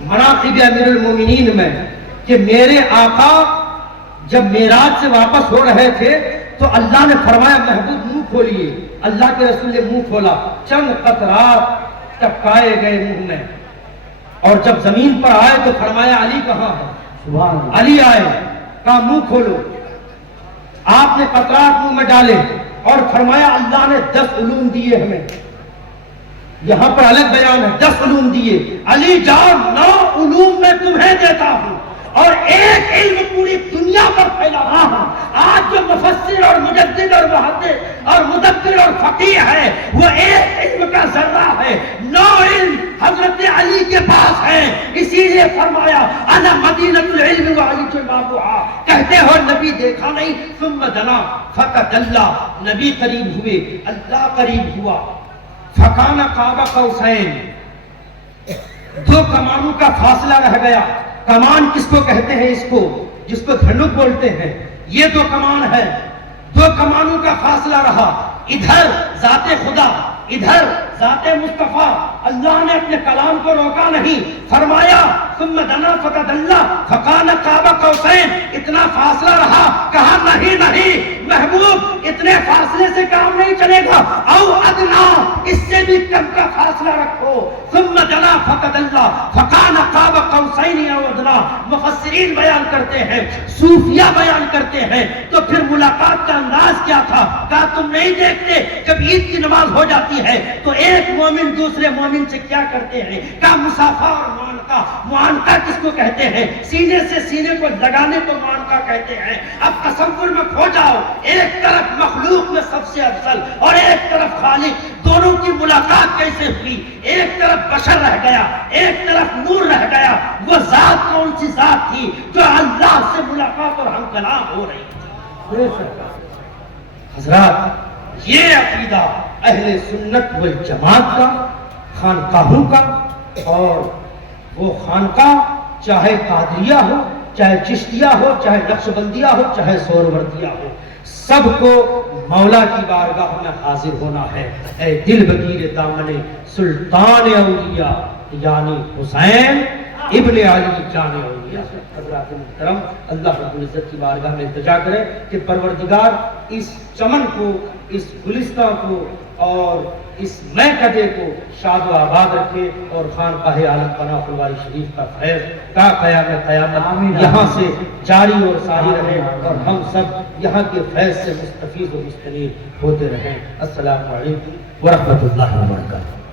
مناقب امیر المومنین میں کہ میرے آقا جب معراج سے واپس ہو رہے تھے تو اللہ نے فرمایا محبوب منہ کھولیے. اللہ کے رسول نے منہ کھولا, چند قطرات ٹپکائے گئے منہ میں. اور جب زمین پر آئے تو فرمایا علی کہاں ہے. سبحان اللہ. علی آئے, کہا منہ کھولو. آپ نے قطرات منہ میں ڈالے اور فرمایا اللہ نے 10 علوم دیے ہمیں. یہاں پر الگ بیان ہے 10 علوم دیے. علی جاؤ 9 علوم میں تمہیں دیتا ہوں اور ایک علم پوری دنیا پر پھیلا رہا ہوں. آج جو مفسر اور مجدد اور محدث اور مدبر اور فقیہ ہے وہ ایک علم کا ذرہ ہے. 9 علم حضرت علی کے پاس ہیں. اسی لیے فرمایا انا مدینۃ العلم وعلی بابھا. کہتے ہو نبی دیکھا نہیں, ثم دنا فتدلّا, نبی قریب ہوئے, اللہ قریب ہوا. فکان قاب قوسین, 2 کمانوں کا فاصلہ رہ گیا. کمان کس کو کہتے ہیں؟ اس کو جس کو دھنک بولتے ہیں. یہ 2 کمان ہے, 2 کمانوں کا فاصلہ رہا. ادھر ذات خدا, ادھر ذات مصطفیٰ. اللہ نے اپنے کلام کو روکا نہیں, فرمایا ثم دنا فتدلّا فکان قاب قوسین. اتنا فاصلہ رہا, کہا نہیں نہیں محبوب اتنے فاصلے سے کام نہیں چلے گا, او ادنا اس سے بھی کم کا فاصلہ رکھو. ثم دنا فتدلّا فکان قاب قوسین او ادنا. مفسرین بیان کرتے ہیں, صوفیہ بیان کرتے ہیں, تو پھر ملاقات کا انداز کیا تھا؟ کہا تم نہیں دیکھتے جب عید کی نماز ہو جاتی ہے تو ایک مومن دوسرے مومن سے کیا کرتے ہیں؟ کہا مصافحہ اور معانقہ. معانقہ کس کو کہتے ہیں؟ سینے سے سینے کو لگانے کو معانقہ کہتے ہیں. اب تصور میں کھو جاؤ, ایک طرف مخلوق میں سب سے افضل اور ایک طرف خالق, دونوں کی ملاقات کیسے ہوئی؟ ایک طرف بشر رہ گیا, ایک طرف نور رہ گیا. وہ ذات کون سی ذات تھی جو اللہ سے ملاقات اور ہم کلام ہو رہی تھی؟ حضرات یہ عقیدہ اہل سنت والجماعت کا, خانقاہوں کا. اور وہ خانقاہ چاہے قادریہ ہو, چاہے چشتیہ ہو, چاہے نقشبندیہ ہو, چاہے سہروردیہ ہو, سب کو مولا کی بارگاہ میں حاضر ہونا ہے. اے دل بگیر دامن سلطان اولیاء یعنی حسین ابن علی جان اولیاء. حضرات محترم، اللہ رب العزت کی بارگاہ میں التجا کریں کہ پروردگار اس چمن کو، اس گلستان کو اور اس میکدے کو شاد و آباد رکھے، اور خانقاہ عالم پناہ الباری شریف کا فیض تا قیام قیامت یہاں سے جاری اور ساری رہے، اور ہم سب یہاں کے فیض سے مستفیض و مستنیر ہوتے رہیں۔ السلام علیکم ورحمۃ اللہ وبرکاتہ۔